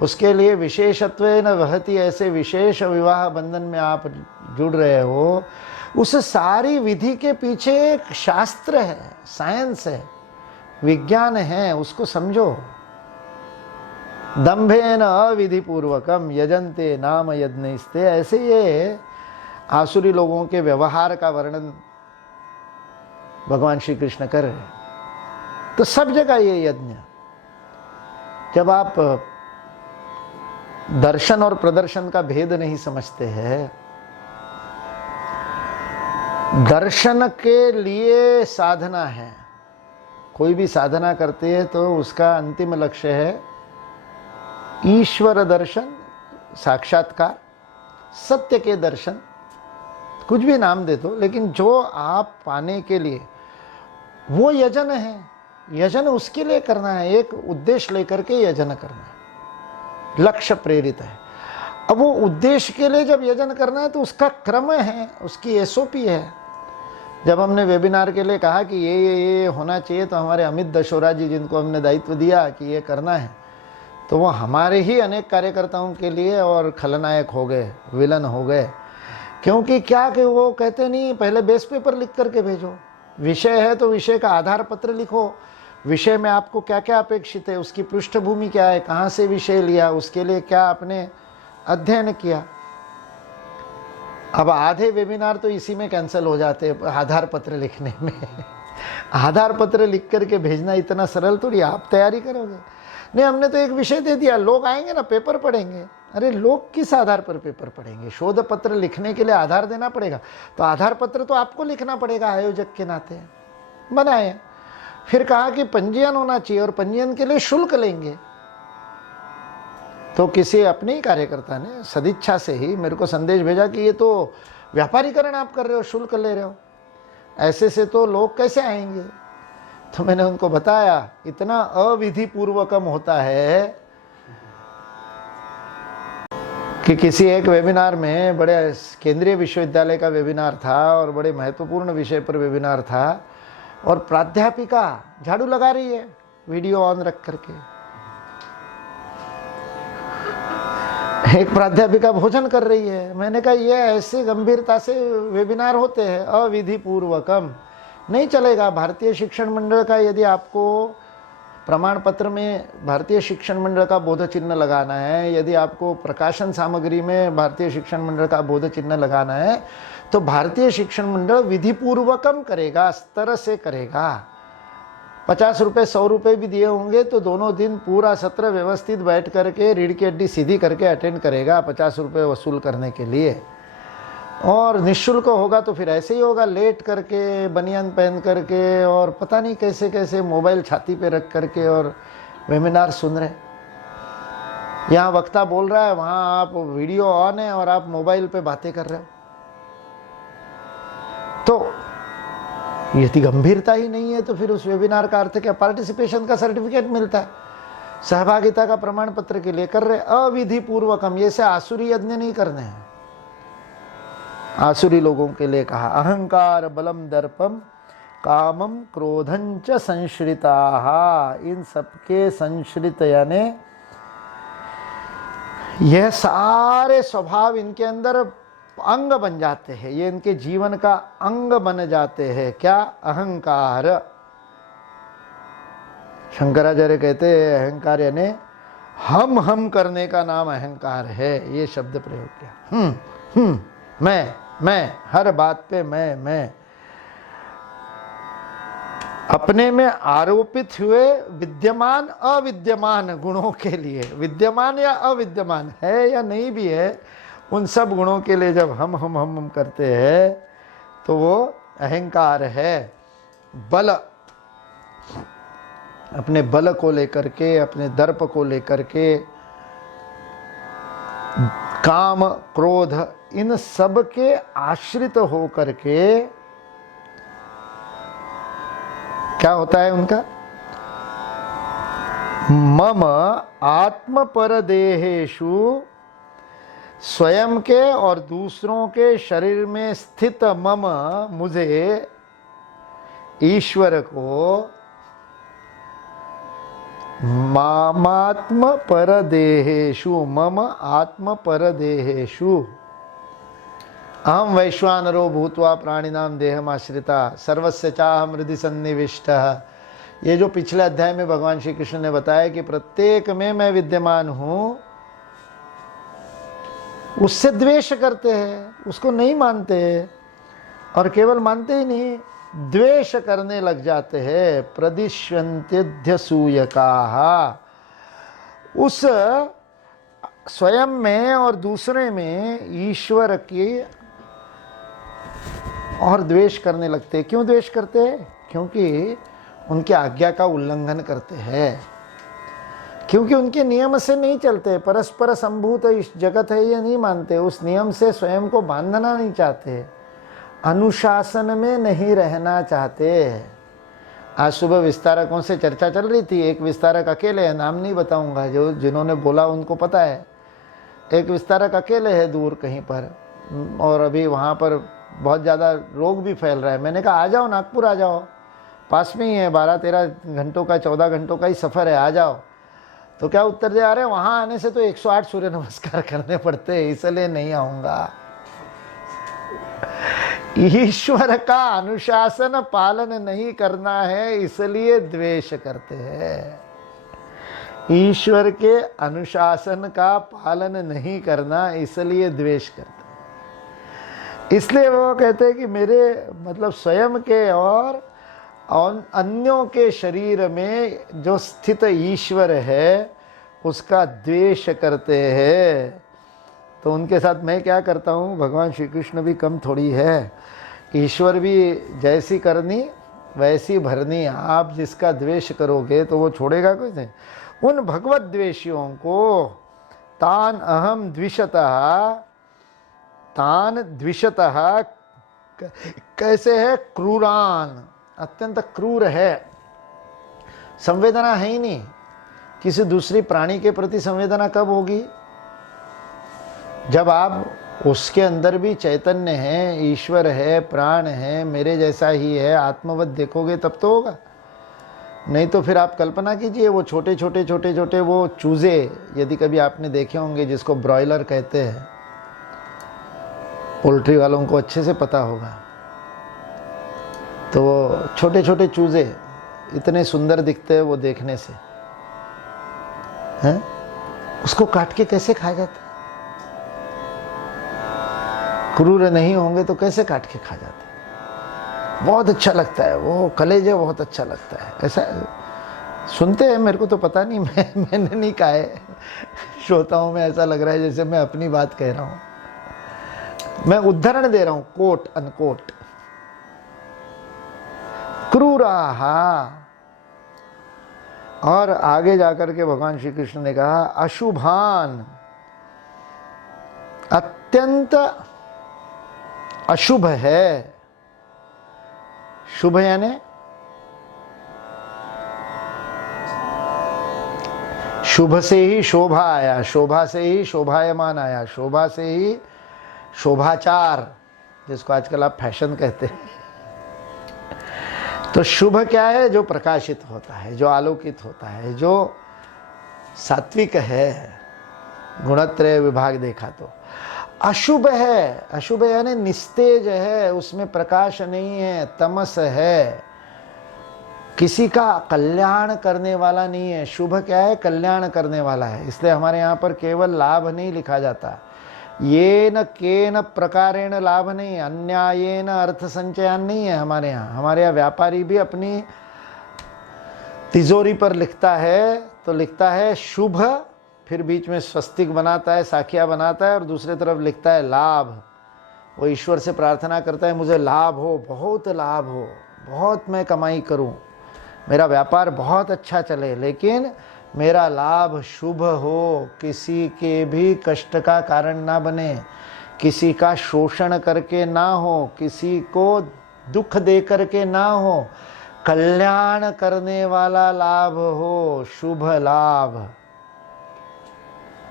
उसके लिए विशेषत्व न वहति, ऐसे विशेष विवाह बंधन में आप जुड़ रहे हो, उस सारी विधि के पीछे एक शास्त्र है, साइंस है, विज्ञान है, उसको समझो। दंभेन अविधि पूर्वकम यजन्ते नाम यज्ञस्ते, ऐसे ये आसुरी लोगों के व्यवहार का वर्णन भगवान श्री कृष्ण कर रहे हैं। तो सब जगह ये यज्ञ, जब आप दर्शन और प्रदर्शन का भेद नहीं समझते हैं, दर्शन के लिए साधना है, कोई भी साधना करते हैं तो उसका अंतिम लक्ष्य है ईश्वर दर्शन, साक्षात्कार, सत्य के दर्शन, कुछ भी नाम दे दो, लेकिन जो आप पाने के लिए वो यजन है। यजन उसके लिए करना है, एक उद्देश्य लेकर के यजन करना है, लक्ष्य प्रेरित है। अब वो उद्देश्य के लिए जब यजन करना है तो उसका क्रम है, उसकी एसओपी है। जब हमने वेबिनार के लिए कहा कि ये होना चाहिए, तो हमारे अमित दशोरा जी, जिनको हमने दायित्व दिया कि ये करना है, तो वो हमारे ही अनेक कार्यकर्ताओं के लिए और खलनायक हो गए, विलन हो गए। क्योंकि क्या कि वो कहते नहीं, पहले बेस पेपर लिख करके भेजो, विषय है तो विषय का आधार पत्र लिखो, विषय में आपको क्या क्या अपेक्षित है, उसकी पृष्ठभूमि क्या है, कहाँ से विषय लिया, उसके लिए क्या आपने अध्ययन किया। अब आधे वेबिनार तो इसी में कैंसिल हो जाते हैं, आधार पत्र लिखने में। आधार पत्र लिख करके भेजना इतना सरल थोड़ी, आप तैयारी करोगे। नहीं, हमने तो एक विषय दे दिया, लोग आएंगे ना, पेपर पढ़ेंगे। अरे लोग किस आधार पर पेपर पढ़ेंगे? शोध पत्र लिखने के लिए आधार देना पड़ेगा, तो आधार पत्र तो आपको लिखना पड़ेगा आयोजक के नाते। बनाए, फिर कहा कि पंजीयन होना चाहिए और पंजीयन के लिए शुल्क लेंगे। तो किसी अपने ही कार्यकर्ता ने सदिच्छा से ही मेरे को संदेश भेजा कि ये तो व्यापारीकरण आप कर रहे हो, शुल्क ले रहे हो, ऐसे से तो लोग कैसे आएंगे। तो मैंने उनको बताया, इतना अविधि पूर्वकम होता है कि किसी एक वेबिनार में, बड़े केंद्रीय विश्वविद्यालय का वेबिनार था और बड़े महत्वपूर्ण विषय पर वेबिनार था, और प्राध्यापिका झाड़ू लगा रही है वीडियो ऑन रख करके, एक प्राध्यापिका भोजन कर रही है। मैंने कहा ये ऐसे गंभीरता से वेबिनार होते हैं, अविधि पूर्वकम नहीं चलेगा। भारतीय शिक्षण मंडल का, यदि आपको प्रमाण पत्र में भारतीय शिक्षण मंडल का बोध चिन्ह लगाना है, यदि आपको प्रकाशन सामग्री में भारतीय शिक्षण मंडल का बोध चिन्ह लगाना है, तो भारतीय शिक्षण मंडल विधि पूर्वकम करेगा, स्तर से करेगा। 50 रुपये 100 रुपये भी दिए होंगे तो दोनों दिन पूरा सत्र व्यवस्थित बैठ करके रीढ़ की हड्डी सीधी करके अटेंड करेगा 50 रुपये वसूल करने के लिए। और निःशुल्क होगा तो फिर ऐसे ही होगा, लेट करके, बनियान पहन करके, और पता नहीं कैसे कैसे मोबाइल छाती पे रख करके और वेबिनार सुन रहे। यहाँ वक्ता बोल रहा है, वहाँ आप वीडियो ऑन है और आप मोबाइल पे बातें कर रहे हो। तो यदि गंभीरता ही नहीं है तो फिर उस वेबिनार का अर्थ क्या? पार्टिसिपेशन का सर्टिफिकेट मिलता है, सहभागिता का प्रमाण पत्र के लिए कर रहे, अविधि पूर्वकम, ये से आसुरी यज्ञ नहीं करने हैं। आसुरी लोगों के लिए कहा, अहंकार बलम दर्पम कामम क्रोधंच संश्रिता, इन सबके संश्रित यानी यह सारे स्वभाव इनके अंदर अंग बन जाते हैं, ये इनके जीवन का अंग बन जाते हैं। क्या? अहंकार। शंकराचार्य कहते हैं अहंकार यानी हम करने का नाम अहंकार है, ये शब्द प्रयोग किया। मैं, हर बात पे मैं, अपने में आरोपित हुए विद्यमान अविद्यमान गुणों के लिए, विद्यमान या अविद्यमान है या नहीं भी है, उन सब गुणों के लिए जब हम करते हैं तो वो अहंकार है। बल, अपने बल को लेकर के, अपने दर्प को लेकर के, काम क्रोध इन सब के आश्रित होकर के क्या होता है उनका? मम आत्म परदेहेषु, स्वयं के और दूसरों के शरीर में स्थित मम, मुझे, ईश्वर को, मामात्म परदेहेषु, मम आत्म परदेहेषु, अहम वैश्वानरो भूत्वा प्राणिनाम देहमाश्रिता सर्वस्य चाहम हृदि सन्निविष्टः। ये जो पिछले अध्याय में भगवान श्री कृष्ण ने बताया कि प्रत्येक में मैं विद्यमान हूं, उससे द्वेष करते हैं, उसको नहीं मानते हैं, और केवल मानते ही नहीं, द्वेष करने लग जाते हैं। प्रदिश्यन्त्यध्यसूयकाः, उस स्वयं में और दूसरे में ईश्वर की और द्वेष करने लगते हैं। क्यों द्वेष करते हैं? क्योंकि उनकी आज्ञा का उल्लंघन करते हैं, क्योंकि उनके नियम से नहीं चलते, परस्पर संभूत इस जगत है ये नहीं मानते, उस नियम से स्वयं को बांधना नहीं चाहते, अनुशासन में नहीं रहना चाहते। आज सुबह विस्तारकों से चर्चा चल रही थी, एक विस्तारक अकेले है, नाम नहीं बताऊंगा, जो जिन्होंने बोला उनको पता है। एक विस्तारक अकेले है दूर कहीं पर, और अभी वहाँ पर बहुत ज़्यादा रोग भी फैल रहा है। मैंने कहा आ जाओ, नागपुर आ जाओ, पास में ही है, 12-13 घंटों का 14 घंटों का ही सफ़र है, आ जाओ। तो क्या उत्तर दे आ रहे हैं, वहाँ आने से तो 108 सूर्य नमस्कार करने पड़ते हैं, इसलिए नहीं आऊँगा। ईश्वर का अनुशासन पालन नहीं करना है, इसलिए द्वेष करते हैं। ईश्वर के अनुशासन का पालन नहीं करना, इसलिए द्वेष करते हैं। इसलिए वो कहते हैं कि मेरे मतलब स्वयं के और अन्यों के शरीर में जो स्थित ईश्वर है उसका द्वेष करते हैं। तो उनके साथ मैं क्या करता हूँ, भगवान श्री कृष्ण भी कम थोड़ी है, ईश्वर भी जैसी करनी वैसी भरनी। आप जिसका द्वेष करोगे तो वो छोड़ेगा कैसे? उन भगवत द्वेषियों को तान अहम द्विषतः, तान द्विषतः कैसे है? क्रूरान, अत्यंत क्रूर है, संवेदना है ही नहीं। किसी दूसरी प्राणी के प्रति संवेदना कब होगी? जब आप उसके अंदर भी चैतन्य है, ईश्वर है, प्राण है, मेरे जैसा ही है, आत्मवत देखोगे तब तो होगा। नहीं तो फिर आप कल्पना कीजिए, वो छोटे छोटे वो चूजे, यदि कभी आपने देखे होंगे, जिसको ब्रॉयलर कहते हैं, पोल्ट्री वालों को अच्छे से पता होगा। तो वो छोटे छोटे चूजे इतने सुंदर दिखते हैं वो देखने से, हैं? उसको काट के कैसे खा जाते? क्रूर नहीं होंगे तो कैसे काट के खा जाते? बहुत अच्छा लगता है वो कलेजे, बहुत अच्छा लगता है। ऐसा सुनते हैं, मेरे को तो पता नहीं, मैंने नहीं कहा है, श्रोताओं में ऐसा लग रहा है जैसे मैं अपनी बात कह रहा हूँ। मैं उदाहरण दे रहा हूँ, कोट अनकोट। क्रूराहा, और आगे जाकर के भगवान श्री कृष्ण ने कहा अशुभान, अत्यंत अशुभ है। शुभ यानी शुभ से ही शोभा आया, शोभा से ही शोभायमान आया, शोभा से ही शोभाचार, जिसको आजकल आप फैशन कहते हैं। तो शुभ क्या है? जो प्रकाशित होता है, जो आलोकित होता है, जो सात्विक है, गुणत्रय विभाग देखा तो। अशुभ है, अशुभ यानी निस्तेज है, उसमें प्रकाश नहीं है, तमस है, किसी का कल्याण करने वाला नहीं है। शुभ क्या है? कल्याण करने वाला है। इसलिए हमारे यहाँ पर केवल लाभ नहीं लिखा जाता, ये न केन प्रकारेण लाभ नहीं, अन्यायेन अर्थ संचयन नहीं है हमारे यहाँ। हमारे यहाँ व्यापारी भी अपनी तिजोरी पर लिखता है तो लिखता है शुभ, फिर बीच में स्वस्तिक बनाता है, साखिया बनाता है, और दूसरे तरफ लिखता है लाभ। वो ईश्वर से प्रार्थना करता है मुझे लाभ हो, बहुत लाभ हो, बहुत मैं कमाई करूं, मेरा व्यापार बहुत अच्छा चले, लेकिन मेरा लाभ शुभ हो, किसी के भी कष्ट का कारण ना बने, किसी का शोषण करके ना हो, किसी को दुख दे करके ना हो, कल्याण करने वाला लाभ हो, शुभ लाभ।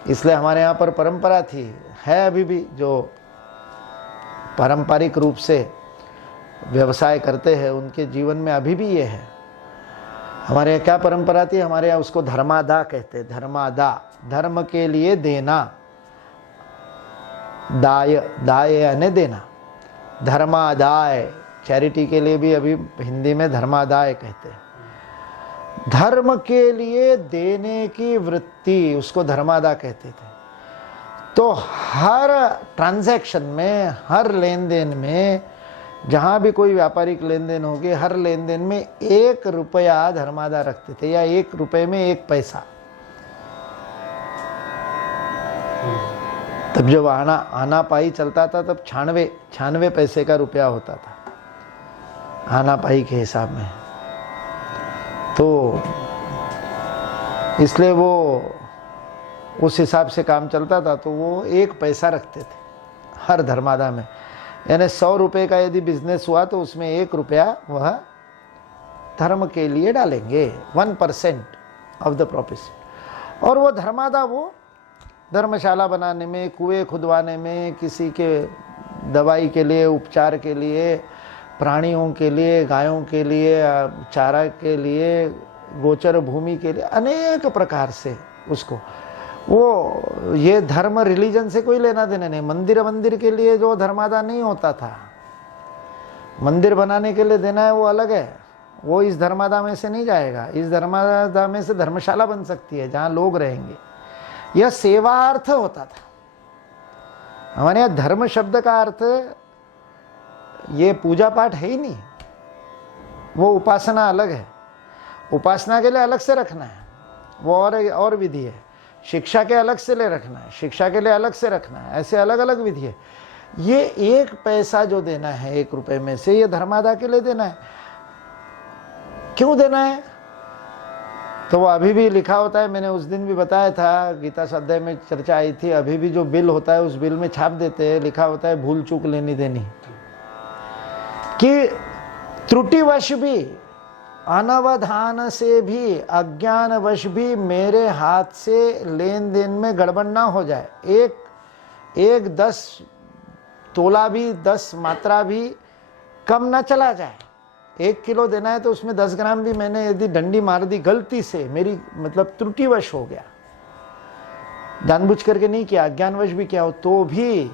इसलिए हमारे यहाँ पर परंपरा थी, है अभी भी, जो पारंपरिक रूप से व्यवसाय करते हैं उनके जीवन में अभी भी ये है। हमारे यहाँ क्या परंपरा थी? हमारे यहाँ उसको धर्मादा कहते हैं। धर्मादा, धर्म के लिए देना, दाय, दाय यानी देना, धर्मादाय, चैरिटी के लिए भी अभी हिंदी में धर्मादाय कहते हैं। धर्म के लिए देने की वृत्ति, उसको धर्मादा कहते थे। तो हर ट्रांजैक्शन में, हर लेन देन में, जहां भी कोई व्यापारिक लेन देन होगी, हर लेन देन में 1 रुपया धर्मादा रखते थे, या 1 रुपये में 1 पैसा। तब जब आना पाई चलता था तब 96 पैसे का रुपया होता था आना पाई के हिसाब में। तो इसलिए वो उस हिसाब से काम चलता था, तो वो 1 पैसा रखते थे हर धर्मादा में। यानी 100 रुपये का यदि बिजनेस हुआ तो उसमें 1 रुपया वह धर्म के लिए डालेंगे, 1% ऑफ द प्रॉफिट। और वो धर्मादा वो धर्मशाला बनाने में, कुएं खुदवाने में, किसी के दवाई के लिए, उपचार के लिए, प्राणियों के लिए, गायों के लिए, चारा के लिए, गोचर भूमि के लिए, अनेक प्रकार से उसको, वो ये धर्म रिलीजन से कोई लेना देना नहीं। मंदिर के लिए जो धर्मादा नहीं होता था, मंदिर बनाने के लिए देना है वो अलग है, वो इस धर्मादा में से नहीं जाएगा। इस धर्मादा में से धर्मशाला बन सकती है जहां लोग रहेंगे। यह सेवार्थ होता था। हमारे यहाँ धर्म शब्द का अर्थ ये पूजा पाठ है ही नहीं, वो उपासना अलग है। उपासना के लिए अलग से रखना है, वो और विधि है। शिक्षा के अलग से ले रखना है, शिक्षा के लिए अलग से रखना है, ऐसे अलग अलग विधि है। ये 1 पैसा जो देना है 1 रुपए में से, ये धर्मादा के लिए देना है। क्यों देना है? तो वो अभी भी लिखा होता है, मैंने उस दिन भी बताया था, गीता स्वाध्याय में चर्चा आई थी। अभी भी जो बिल होता है उस बिल में छाप देते हैं, लिखा होता है भूल चूक लेनी देनी, कि त्रुटिवश भी, अनवधान से भी, अज्ञानवश भी मेरे हाथ से लेन देन में गड़बड़ ना हो जाए। एक 10 तोला भी, 10 मात्रा भी कम ना चला जाए। 1 किलो देना है तो उसमें 10 ग्राम भी मैंने यदि डंडी मार दी गलती से, मेरी मतलब त्रुटिवश हो गया, जानबूझ करके नहीं किया, अज्ञानवश भी किया हो, तो भी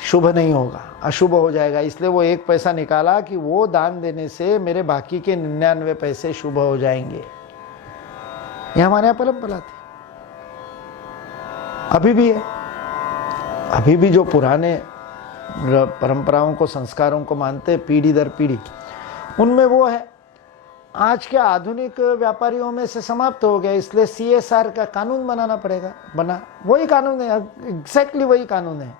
शुभ नहीं होगा, अशुभ हो जाएगा। इसलिए वो 1 पैसा निकाला कि वो दान देने से मेरे बाकी के 99 पैसे शुभ हो जाएंगे। ये हमारे यहाँ परंपरा थी, अभी भी है। अभी भी जो पुराने परंपराओं को, संस्कारों को मानते हैं पीढ़ी दर पीढ़ी, उनमें वो है। आज के आधुनिक व्यापारियों में से समाप्त हो गया, इसलिए CSR का कानून बनाना पड़ेगा। बना वही कानून है, एग्जैक्टली वही कानून है।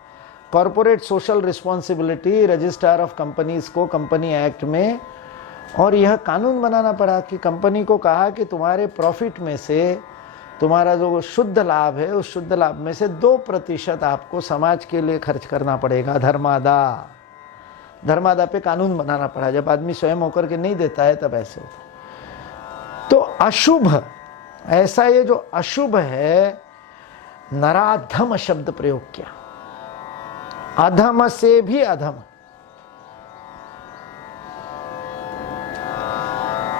Corporate social responsibility, registrar of companies को कंपनी एक्ट में, और यह कानून बनाना पड़ा कि कंपनी को कहा कि तुम्हारे प्रॉफिट में से तुम्हारा जो शुद्ध लाभ है, उस शुद्ध लाभ में से 2% आपको समाज के लिए खर्च करना पड़ेगा। धर्मादा पे कानून बनाना पड़ा। जब आदमी स्वयं होकर के नहीं देता है तब ऐसे होता। तो अशुभ ऐसा ये जो अशुभ है, नराधम शब्द प्रयोग किया, अधम से भी अधम।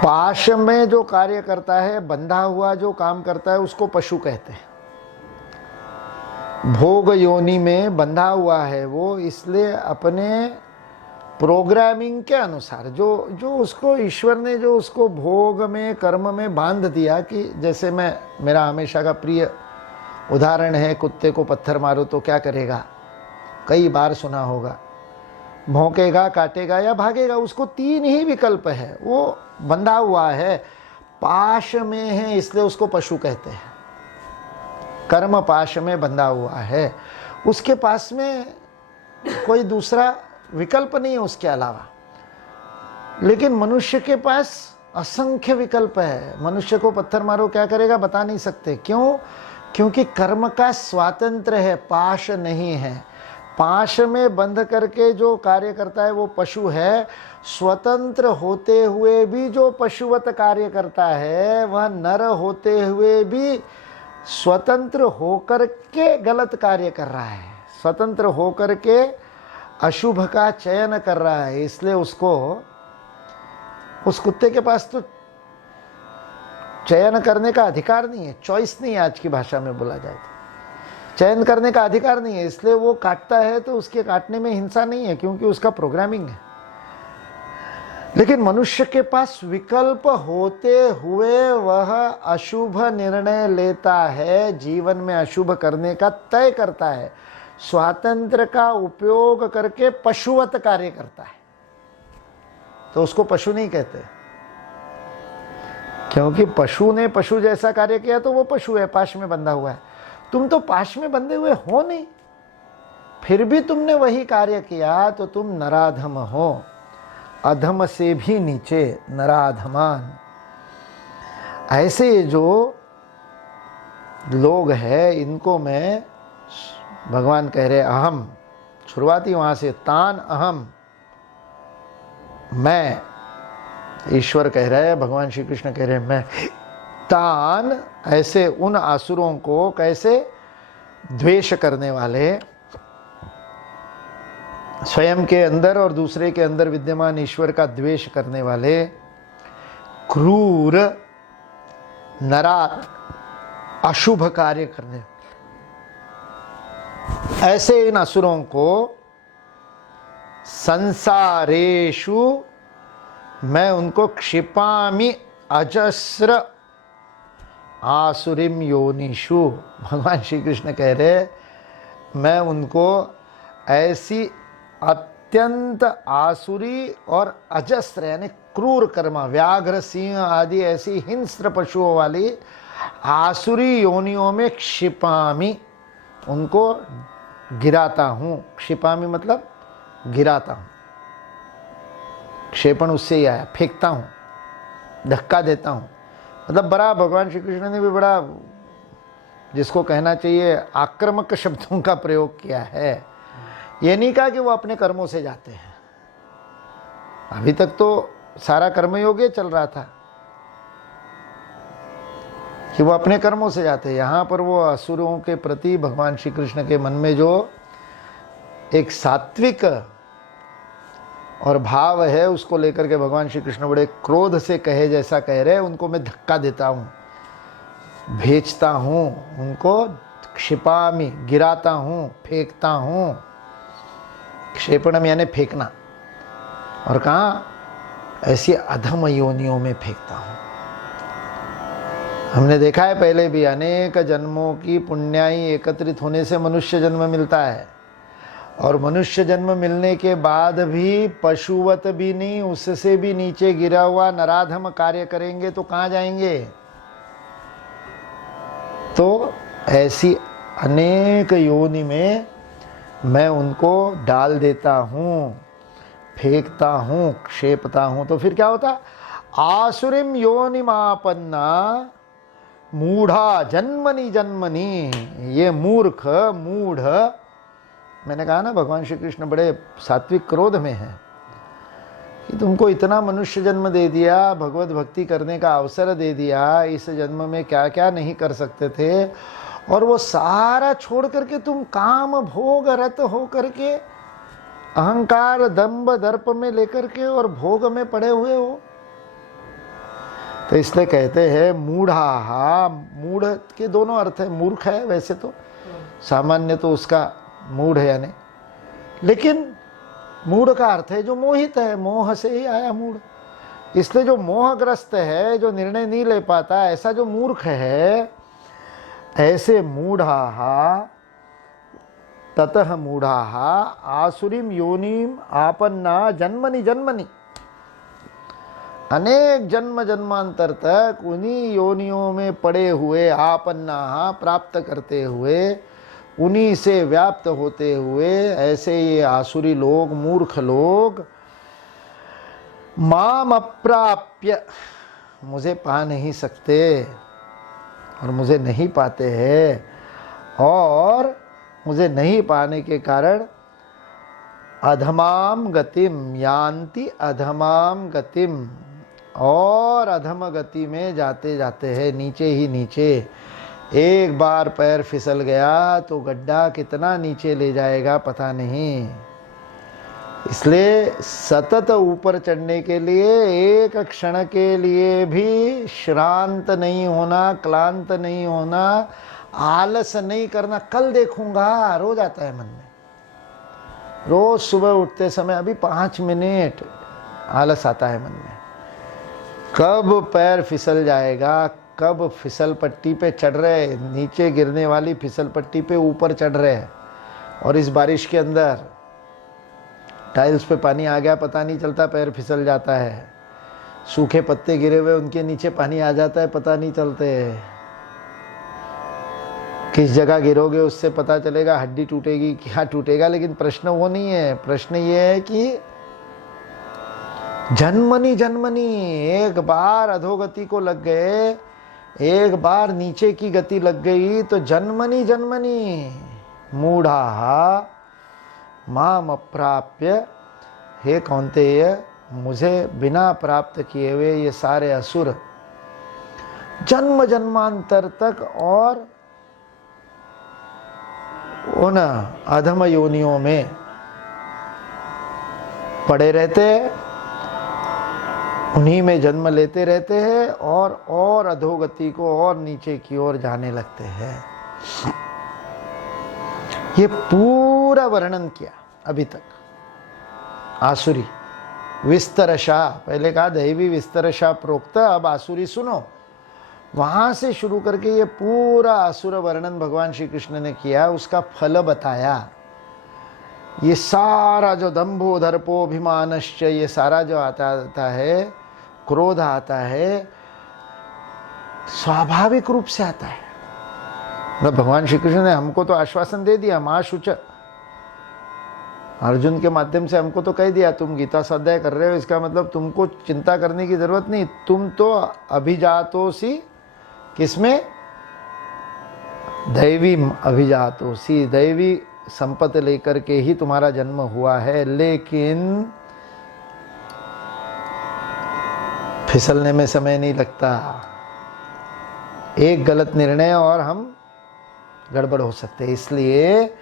पाश में जो कार्य करता है, बंधा हुआ जो काम करता है, उसको पशु कहते हैं। भोग योनि में बंधा हुआ है वो, इसलिए अपने प्रोग्रामिंग के अनुसार जो उसको ईश्वर ने जो उसको भोग में, कर्म में बांध दिया, कि जैसे मेरा हमेशा का प्रिय उदाहरण है, कुत्ते को पत्थर मारो तो क्या करेगा, कई बार सुना होगा, भौंकेगा, काटेगा या भागेगा। उसको 3 ही विकल्प है, वो बंधा हुआ है, पाश में है, इसलिए उसको पशु कहते हैं। कर्म पाश में बंधा हुआ है, उसके पास में कोई दूसरा विकल्प नहीं है उसके अलावा। लेकिन मनुष्य के पास असंख्य विकल्प है। मनुष्य को पत्थर मारो क्या करेगा बता नहीं सकते। क्यों? क्योंकि कर्म का स्वातंत्र है, पाश नहीं है। पाश में बंध करके जो कार्य करता है वो पशु है। स्वतंत्र होते हुए भी जो पशुवत कार्य करता है, वह नर होते हुए भी स्वतंत्र होकर के गलत कार्य कर रहा है, स्वतंत्र होकर के अशुभ का चयन कर रहा है। इसलिए उसको, उस कुत्ते के पास तो चयन करने का अधिकार नहीं है, चॉइस नहीं है, आज की भाषा में बोला जाए तो चयन करने का अधिकार नहीं है। इसलिए वो काटता है तो उसके काटने में हिंसा नहीं है, क्योंकि उसका प्रोग्रामिंग है। लेकिन मनुष्य के पास विकल्प होते हुए वह अशुभ निर्णय लेता है, जीवन में अशुभ करने का तय करता है, स्वातंत्र का उपयोग करके पशुवत कार्य करता है, तो उसको पशु नहीं कहते। क्योंकि पशु ने पशु जैसा कार्य किया तो वो पशु है, पाश में बंधा हुआ है। तुम तो पाश में बंधे हुए हो नहीं, फिर भी तुमने वही कार्य किया तो तुम नराधम हो, अधम से भी नीचे, नराधमान। ऐसे जो लोग हैं इनको मैं, भगवान कह रहे अहम, शुरुआती वहां से, तान अहम, मैं, ईश्वर कह रहे हैं, भगवान श्री कृष्ण कह रहे हैं मैं, तान, ऐसे उन आसुरों को, कैसे द्वेष करने वाले, स्वयं के अंदर और दूसरे के अंदर विद्यमान ईश्वर का द्वेष करने वाले, क्रूर, नरात, अशुभ कार्य करने, ऐसे इन असुरों को संसारेषु मैं उनको क्षिपामि अजस्र आसुरिम योनिषु। भगवान श्री कृष्ण कह रहे मैं उनको ऐसी अत्यंत आसुरी और अजस्र यानी क्रूर कर्म, व्याघ्र, सिंह आदि ऐसी हिंस्र पशुओं वाली आसुरी योनियों में क्षिपामि, उनको गिराता हूं। क्षिपामि मतलब गिराता हूं, क्षेपण उससे ही आया, फेंकता हूं, धक्का देता हूं। मतलब बड़ा, भगवान श्री कृष्ण ने भी बड़ा, जिसको कहना चाहिए आक्रामक शब्दों का प्रयोग किया है। ये नहीं कहा कि वो अपने कर्मों से जाते हैं, अभी तक तो सारा कर्मयोग चल रहा था कि वो अपने कर्मों से जाते हैं। यहाँ पर वो असुरों के प्रति भगवान श्री कृष्ण के मन में जो एक सात्विक और भाव है, उसको लेकर के भगवान श्री कृष्ण बड़े क्रोध से कहे जैसा कह रहे, उनको मैं धक्का देता हूँ, भेजता हूँ, उनको क्षिपामि, गिराता हूँ, फेंकता हूँ। क्षेपणम यानी फेंकना, और कहाँ? ऐसी अधम योनियों में फेंकता हूँ। हमने देखा है पहले भी, अनेक जन्मों की पुण्याई एकत्रित होने से मनुष्य जन्म मिलता है, और मनुष्य जन्म मिलने के बाद भी पशुवत भी नहीं, उससे भी नीचे गिरा हुआ नराधम कार्य करेंगे तो कहाँ जाएंगे? तो ऐसी अनेक योनि में मैं उनको डाल देता हूँ, फेंकता हूँ, क्षेपता हूँ। तो फिर क्या होता? आसुरिम योनिमापन्ना मूढ़ा जन्मनि जन्मनि। ये मूर्ख, मूढ़, मैंने कहा ना भगवान श्री कृष्ण बड़े सात्विक क्रोध में हैं। कि तुमको इतना मनुष्य जन्म दे दिया, भगवत भक्ति करने का अवसर दे दिया, इस जन्म में क्या क्या नहीं कर सकते थे, और वो सारा छोड़ करके तुम काम भोग रत हो करके अहंकार दंभ दर्प में लेकर के और भोग में पड़े हुए हो। तो इसलिए कहते हैं मूढ़ा। मूढ़ के दोनों अर्थ है, मूर्ख है वैसे तो सामान्य तो उसका मूढ़ है यानी, लेकिन मूढ़ का अर्थ है जो मोहित है, मोह से ही आया मूढ़। इसलिए जो मोहग्रस्त है, जो निर्णय नहीं ले पाता, ऐसा जो मूर्ख है, ऐसे मूढ़ा ततः मूढ़ा आसुरीम योनिम आपन्ना जन्मनि जन्मनि, अनेक जन्म जन्मांतर तक उन्हीं योनियों में पड़े हुए, आपन्ना प्राप्त करते हुए, उन्हीं से व्याप्त होते हुए, ऐसे ये आसुरी लोग, मूर्ख लोग, माम अप्राप्य, मुझे पा नहीं सकते और मुझे नहीं पाते हैं, और मुझे नहीं पाने के कारण अधमाम गतिम यान्ति, अधमाम गतिम, और अधम गति में जाते जाते हैं, नीचे ही नीचे। एक बार पैर फिसल गया तो गड्ढा कितना नीचे ले जाएगा पता नहीं। इसलिए सतत ऊपर चढ़ने के लिए एक क्षण के लिए भी श्रांत नहीं होना, क्लांत नहीं होना, आलस नहीं करना। कल देखूंगा रोज आता है मन में, रोज सुबह उठते समय अभी 5 मिनट आलस आता है मन में। कब पैर फिसल जाएगा, कब फिसल पट्टी पे चढ़ रहे, नीचे गिरने वाली फिसल पट्टी पे ऊपर चढ़ रहे हैं, और इस बारिश के अंदर टाइल्स पे पानी आ गया पता नहीं चलता, पैर फिसल जाता है। सूखे पत्ते गिरे हुए उनके नीचे पानी आ जाता है, पता नहीं चलते। किस जगह गिरोगे उससे पता चलेगा, हड्डी टूटेगी क्या टूटेगा, लेकिन प्रश्न वो नहीं है। प्रश्न ये है कि जन्मनी जन्मनी, एक बार अधोगति को लग गए, एक बार नीचे की गति लग गई तो जन्मनी जन्मनी मूढ़ा माम अप्राप्य, हे कौन्तेय, मुझे बिना प्राप्त किए हुए ये सारे असुर जन्म जन्मांतर तक और उन अधम योनियों में पड़े रहते हैं, उन्हीं में जन्म लेते रहते हैं, और अधोगति को और नीचे की ओर जाने लगते हैं। ये पूरा वर्णन किया अभी तक आसुरी विस्तरशा, पहले कहा दैवी विस्तरशा प्रोक्त, अब आसुरी सुनो। वहां से शुरू करके ये पूरा असुर वर्णन भगवान श्री कृष्ण ने किया, उसका फल बताया। ये सारा जो दंभो दर्पोभिमानश्च, ये सारा जो आता है, क्रोध आता है, स्वाभाविक रूप से आता है। मतलब भगवान श्री कृष्ण ने हमको तो आश्वासन दे दिया, मां शुच, अर्जुन के माध्यम से हमको तो कह दिया तुम गीता स्वाध्याय कर रहे हो, इसका मतलब तुमको चिंता करने की जरूरत नहीं, तुम तो अभिजातोसी, किसमें, दैवी अभिजातोसी, दैवी संपत्ति लेकर के ही तुम्हारा जन्म हुआ है। लेकिन फिसलने में समय नहीं लगता, एक गलत निर्णय और हम गड़बड़ हो सकते हैं। इसलिए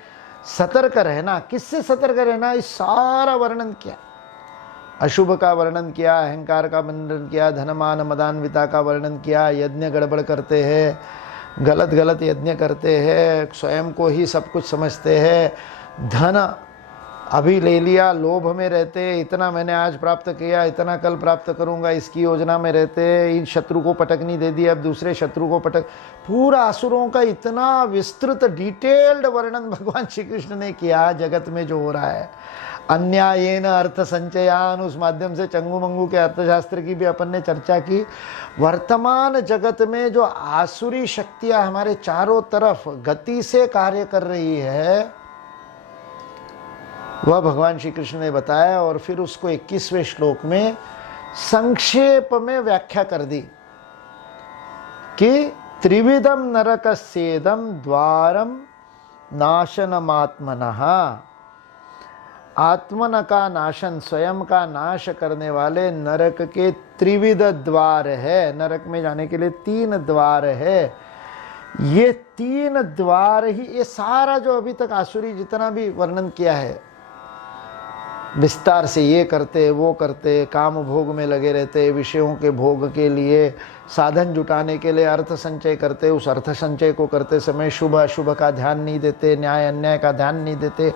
सतर्क रहना। किससे सतर्क रहना, इस सारा वर्णन किया, अशुभ का वर्णन किया, अहंकार का वर्णन किया, धनमान मदान्विता का वर्णन किया, यज्ञ गड़बड़ करते हैं, गलत गलत यज्ञ करते हैं, स्वयं को ही सब कुछ समझते हैं, धन अभी ले लिया, लोभ में रहते, इतना मैंने आज प्राप्त किया, इतना कल प्राप्त करूंगा, इसकी योजना में रहते, इन शत्रु को पटकनी दे दी, अब दूसरे शत्रु को पटक। पूरा असुरों का इतना विस्तृत डिटेल्ड वर्णन भगवान श्री कृष्ण ने किया, जगत में जो हो रहा है अन्यायेन अर्थ संचयान, उस माध्यम से चंगू मंगू के अर्थशास्त्र की भी अपन ने चर्चा की। वर्तमान जगत में जो आसुरी शक्तियां हमारे चारों तरफ गति से कार्य कर रही है, वह भगवान श्री कृष्ण ने बताया, और फिर उसको 21वें श्लोक में संक्षेप में व्याख्या कर दी कि त्रिविधम नरकस्येदम द्वारम नाशनमात्मनः, आत्मन का नाशन, स्वयं का नाश करने वाले नरक के त्रिविध द्वार है। नरक में जाने के लिए 3 द्वार है। ये 3 द्वार ही, ये सारा जो अभी तक आसुरी जितना भी वर्णन किया है विस्तार से, ये करते वो करते, काम भोग में लगे रहते, विषयों के भोग के लिए साधन जुटाने के लिए अर्थ संचय करते, उस अर्थ संचय को करते समय शुभ अशुभ का ध्यान नहीं देते, न्याय अन्याय का ध्यान नहीं देते,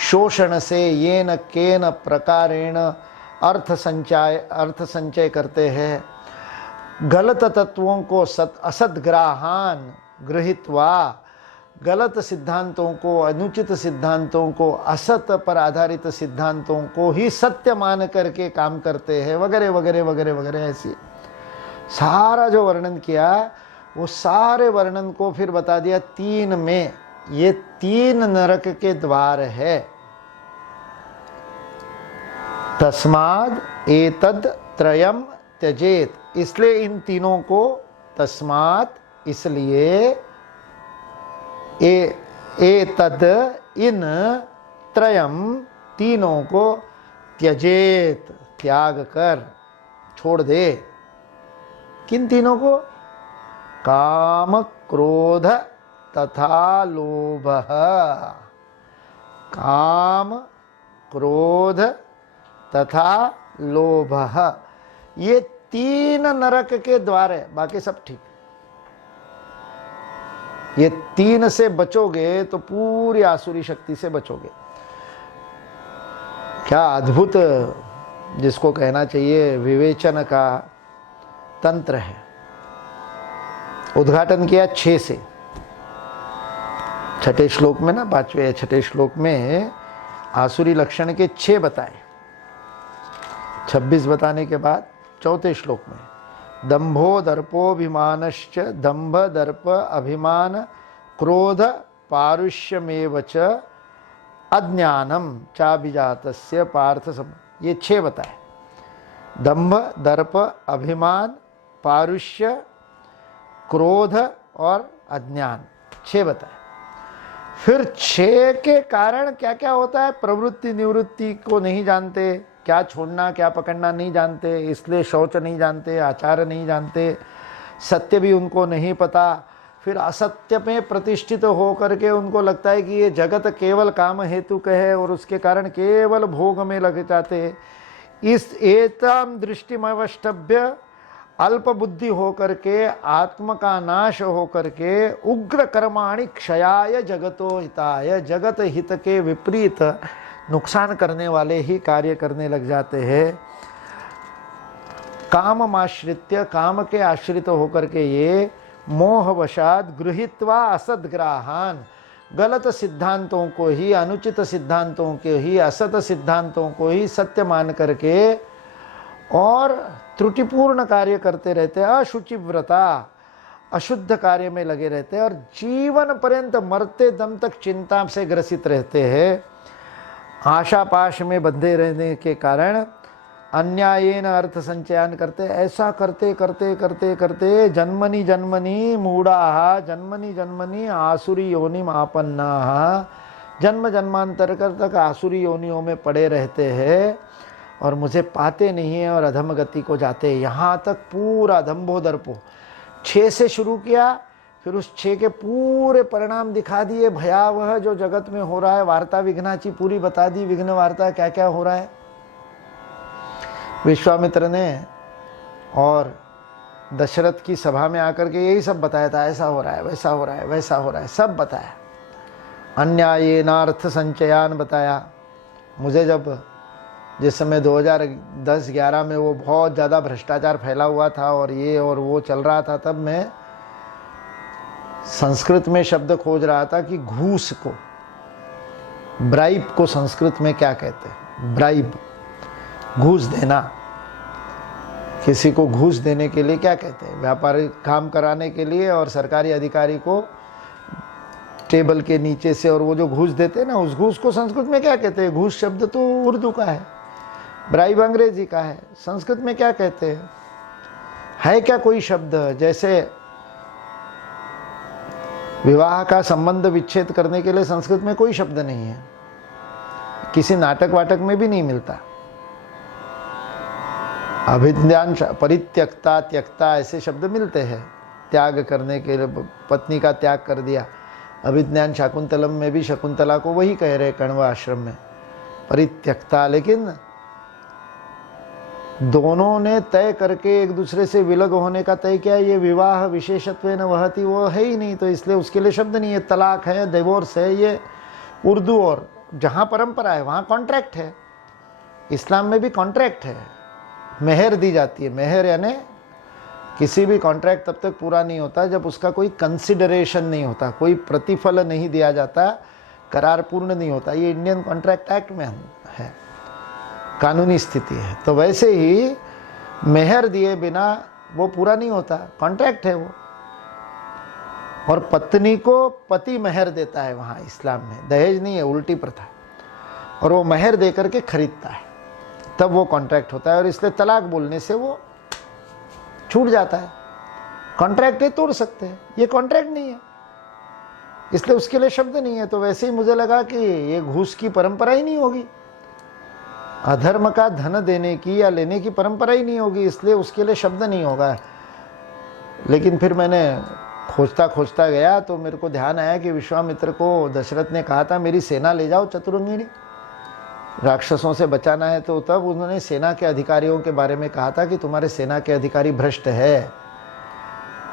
शोषण से येन केन प्रकारेण अर्थ संचय करते हैं, गलत तत्वों को असद्ग्राहान गृहीत्वा, गलत सिद्धांतों को, अनुचित सिद्धांतों को, असत पर आधारित सिद्धांतों को ही सत्य मान करके काम करते हैं, वगैरह वगैरह वगैरह वगैरह। ऐसी सारा जो वर्णन किया वो सारे वर्णन को फिर बता दिया 3 में। ये 3 नरक के द्वार है। तस्माद एतद त्रयम त्यजेत, इसलिए इन तीनों को, तस्मात इसलिए, एतद इन, त्रयम तीनों को, त्यजेत त्याग कर, छोड़ दे। किन तीनों को? काम क्रोध तथा लोभ। काम क्रोध तथा लोभ, ये 3 नरक के द्वार है, बाकी सब ठीक। ये 3 से बचोगे तो पूरी आसुरी शक्ति से बचोगे। क्या अद्भुत, जिसको कहना चाहिए विवेचन का तंत्र है। उद्घाटन किया 6 से, 6ठे श्लोक में ना, 5वें या 6ठे श्लोक में आसुरी लक्षण के 6 बताए। 26 बताने के बाद 4थे श्लोक में दंभो दर्पोभिमानश्च, दंभ दर्प अभिमान क्रोध पारुष्यमेव च अज्ञानम चाभिजातस्य पार्थ सम, ये 6 बताए। दंभ दर्प अभिमान पारुष्य क्रोध और अज्ञान 6 बताए। फिर 6 के कारण क्या क्या होता है? प्रवृत्ति निवृत्ति को नहीं जानते, क्या छोड़ना क्या पकड़ना नहीं जानते, इसलिए शौच नहीं जानते, आचार नहीं जानते, सत्य भी उनको नहीं पता। फिर असत्य में प्रतिष्ठित हो करके उनको लगता है कि ये जगत केवल काम हेतु का है और उसके कारण केवल भोग में लग जाते। इस एताम दृष्टिमवष्टभ्य अल्प बुद्धि हो करके, आत्म का नाश हो करके, उग्र कर्माणि क्षयाय जगतो हिताय, जगत हित के विपरीत नुकसान करने वाले ही कार्य करने लग जाते हैं। काममाश्रित्य, काम के आश्रित होकर के ये मोहवशात गृहीत्वा असद्ग्राहान, गलत सिद्धांतों को ही, अनुचित सिद्धांतों के ही, असत सिद्धांतों को ही सत्य मान करके और त्रुटिपूर्ण कार्य करते रहते हैं, अशुचिव्रता, अशुद्ध कार्य में लगे रहते हैं और जीवन पर्यंत मरते दम तक चिंता से ग्रसित रहते हैं। आशा पाश में बंधे रहने के कारण अन्यायेन अर्थ संचयन करते, ऐसा करते करते करते करते जन्मनि जन्मनि मूढ़ाः, जन्मनि जन्मनि आसुरी योनिम आपन्नाः, जन्म जन्मांतर तक आसुरी योनियों में पड़े रहते हैं और मुझे पाते नहीं है और अधम गति को जाते हैं। यहाँ तक पूरा दंभो दर्पो 6 से शुरू किया, फिर उस 6 के पूरे परिणाम दिखा दिए, भयावह जो जगत में हो रहा है। वार्ता विघ्नाची पूरी बता दी, विघ्न वार्ता क्या क्या हो रहा है। विश्वामित्र ने और दशरथ की सभा में आकर के यही सब बताया था, ऐसा हो रहा है, वैसा हो रहा है, वैसा हो रहा है, सब बताया। अन्यायेनार्थ संचयान बताया। मुझे जब जिस समय 2010-11 में वो बहुत ज़्यादा भ्रष्टाचार फैला हुआ था और ये और वो चल रहा था, तब मैं संस्कृत में शब्द खोज रहा था कि घूस को, ब्राइब को संस्कृत में क्या कहते हैं। ब्राइब, घूस देना, किसी को घूस देने के लिए क्या कहते हैं? व्यापारी काम कराने के लिए और सरकारी अधिकारी को टेबल के नीचे से, और वो जो घूस देते हैं ना, उस घूस को संस्कृत में क्या कहते हैं? घूस शब्द तो उर्दू का है, ब्राइब अंग्रेजी का है, संस्कृत में क्या कहते हैं? है क्या कोई शब्द? जैसे विवाह का संबंध विच्छेद करने के लिए संस्कृत में कोई शब्द नहीं है, किसी नाटक वाटक में भी नहीं मिलता। अभिज्ञान परित्यक्ता त्यक्ता ऐसे शब्द मिलते हैं, त्याग करने के लिए, पत्नी का त्याग कर दिया। अभिज्ञान शाकुंतलम में भी शकुंतला को वही कह रहे कण्व आश्रम में, परित्यक्ता। लेकिन दोनों ने तय करके एक दूसरे से विलग होने का तय किया, ये विवाह विशेषत्व न वहती, वो है ही नहीं, तो इसलिए उसके लिए शब्द नहीं है। तलाक है, डिवोर्स है, ये उर्दू और जहाँ परंपरा है वहाँ कॉन्ट्रैक्ट है। इस्लाम में भी कॉन्ट्रैक्ट है, मेहर दी जाती है। मेहर यानी किसी भी कॉन्ट्रैक्ट तब तक पूरा नहीं होता जब उसका कोई कंसिडरेशन नहीं होता, कोई प्रतिफल नहीं दिया जाता, करार पूर्ण नहीं होता। ये इंडियन कॉन्ट्रैक्ट एक्ट में है, कानूनी स्थिति है। तो वैसे ही मेहर दिए बिना वो पूरा नहीं होता, कॉन्ट्रैक्ट है वो। और पत्नी को पति मेहर देता है वहाँ इस्लाम में, दहेज नहीं है, उल्टी प्रथा। और वो मेहर दे करके खरीदता है, तब वो कॉन्ट्रैक्ट होता है। और इसलिए तलाक बोलने से वो छूट जाता है। कॉन्ट्रैक्ट है, तोड़ सकते हैं, ये कॉन्ट्रैक्ट नहीं है, इसलिए उसके लिए शब्द नहीं है। तो वैसे ही मुझे लगा कि ये घूस की परंपरा ही नहीं होगी, अधर्म का धन देने की या लेने की परंपरा ही नहीं होगी, इसलिए उसके लिए शब्द नहीं होगा। लेकिन फिर मैंने खोजता खोजता गया तो मेरे को ध्यान आया कि विश्वामित्र को दशरथ ने कहा था मेरी सेना ले जाओ चतुरंगिनी, राक्षसों से बचाना है। तो तब उन्होंने सेना के अधिकारियों के बारे में कहा था कि तुम्हारे सेना के अधिकारी भ्रष्ट है।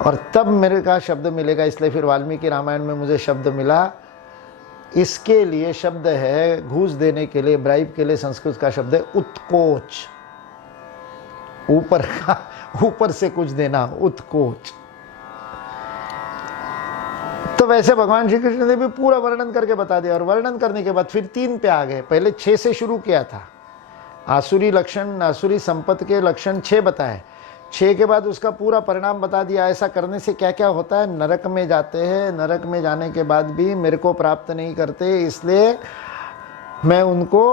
और तब मेरे का शब्द मिलेगा, इसलिए फिर वाल्मीकि रामायण में मुझे शब्द मिला। इसके लिए शब्द है, घूस देने के लिए, ब्राइब के लिए संस्कृत का शब्द है उत्कोच, ऊपर से कुछ देना, उत्कोच। तो वैसे भगवान श्री कृष्ण ने भी पूरा वर्णन करके बता दिया। और वर्णन करने के बाद फिर 3 पे आ गए। पहले 6 से शुरू किया था, आसुरी लक्षण, आसुरी संपत्ति के लक्षण 6 बताए। 6 के बाद उसका पूरा परिणाम बता दिया, ऐसा करने से क्या क्या होता है। नरक में जाते हैं, नरक में जाने के बाद भी मेरे को प्राप्त नहीं करते, इसलिए मैं उनको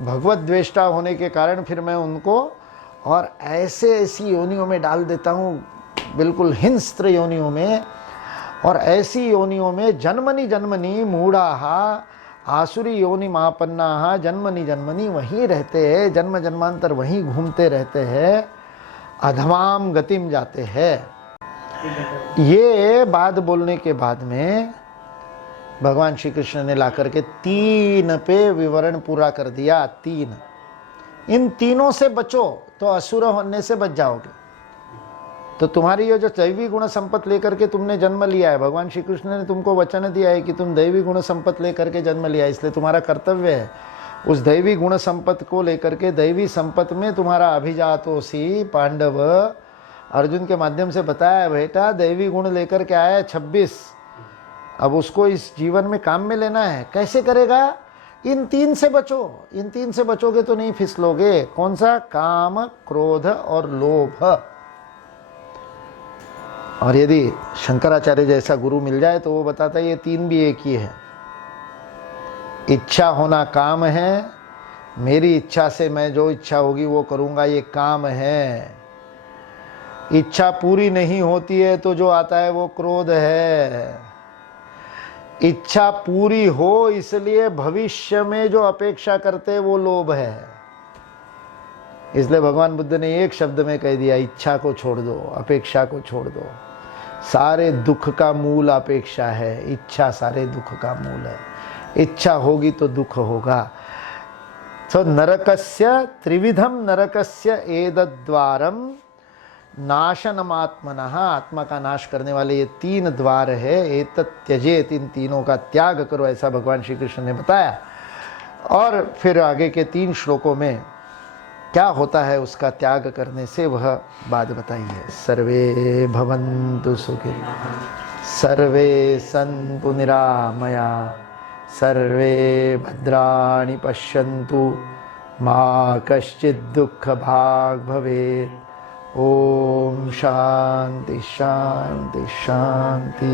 भगवत द्वेष्टा होने के कारण फिर मैं उनको और ऐसी योनियों में डाल देता हूँ, बिल्कुल हिंस्त्र योनियों में। और ऐसी योनियों में जन्मनि जन्मनि मूढ़ाहा आसुरी योनि महापन्ना जन्मनि जन्मनि वहीं रहते हैं, जन्म जन्मांतर वहीं घूमते रहते हैं, अधमाम गतिम जाते हैं। ये बात बोलने के बाद में भगवान श्री कृष्ण ने लाकर के 3 पे विवरण पूरा कर दिया। 3, इन तीनों से बचो तो असुर होने से बच जाओगे। तो तुम्हारी ये जो दैवी गुण संपत्ति लेकर के तुमने जन्म लिया है, भगवान श्री कृष्ण ने तुमको वचन दिया है कि तुम दैवी गुण संपत्ति लेकर के जन्म लिया है, इसलिए तुम्हारा कर्तव्य है उस दैवी गुण संपत्ति को लेकर के, दैवी संपत्ति में तुम्हारा अभिजातोसी पांडव अर्जुन के माध्यम से बताया, बेटा दैवी गुण लेकर के आया 26, अब उसको इस जीवन में काम में लेना है। कैसे करेगा? इन 3 से बचो। इन 3 से बचोगे तो नहीं फिसलोगे। कौन सा? काम, क्रोध और लोभ। और यदि शंकराचार्य जैसा गुरु मिल जाए तो वो बताता है ये 3 भी एक ही है। इच्छा होना काम है, मेरी इच्छा से मैं जो इच्छा होगी वो करूंगा, ये काम है। इच्छा पूरी नहीं होती है तो जो आता है वो क्रोध है। इच्छा पूरी हो इसलिए भविष्य में जो अपेक्षा करते वो लोभ है। इसलिए भगवान बुद्ध ने एक शब्द में कह दिया, इच्छा को छोड़ दो, अपेक्षा को छोड़ दो। सारे दुख का मूल अपेक्षा है, इच्छा सारे दुख का मूल है। इच्छा होगी तो दुख होगा। तो नरकस्य त्रिविधम नरकस्य एतद्वारम नाशनमात्मनः, आत्मा का नाश करने वाले ये 3 द्वार है। एतत् त्यजेत, इन तीनों का त्याग करो, ऐसा भगवान श्री कृष्ण ने बताया। और फिर आगे के 3 श्लोकों में क्या होता है उसका त्याग करने से, वह बात बताई है। सर्वे भवन्तु सुखिनः, सर्वे सन्तु निरामया, सर्वे भद्राणि पश्यन्तु, मा कश्चित् दुःखभाग् भवेत्। ओम शांति शांति शांति।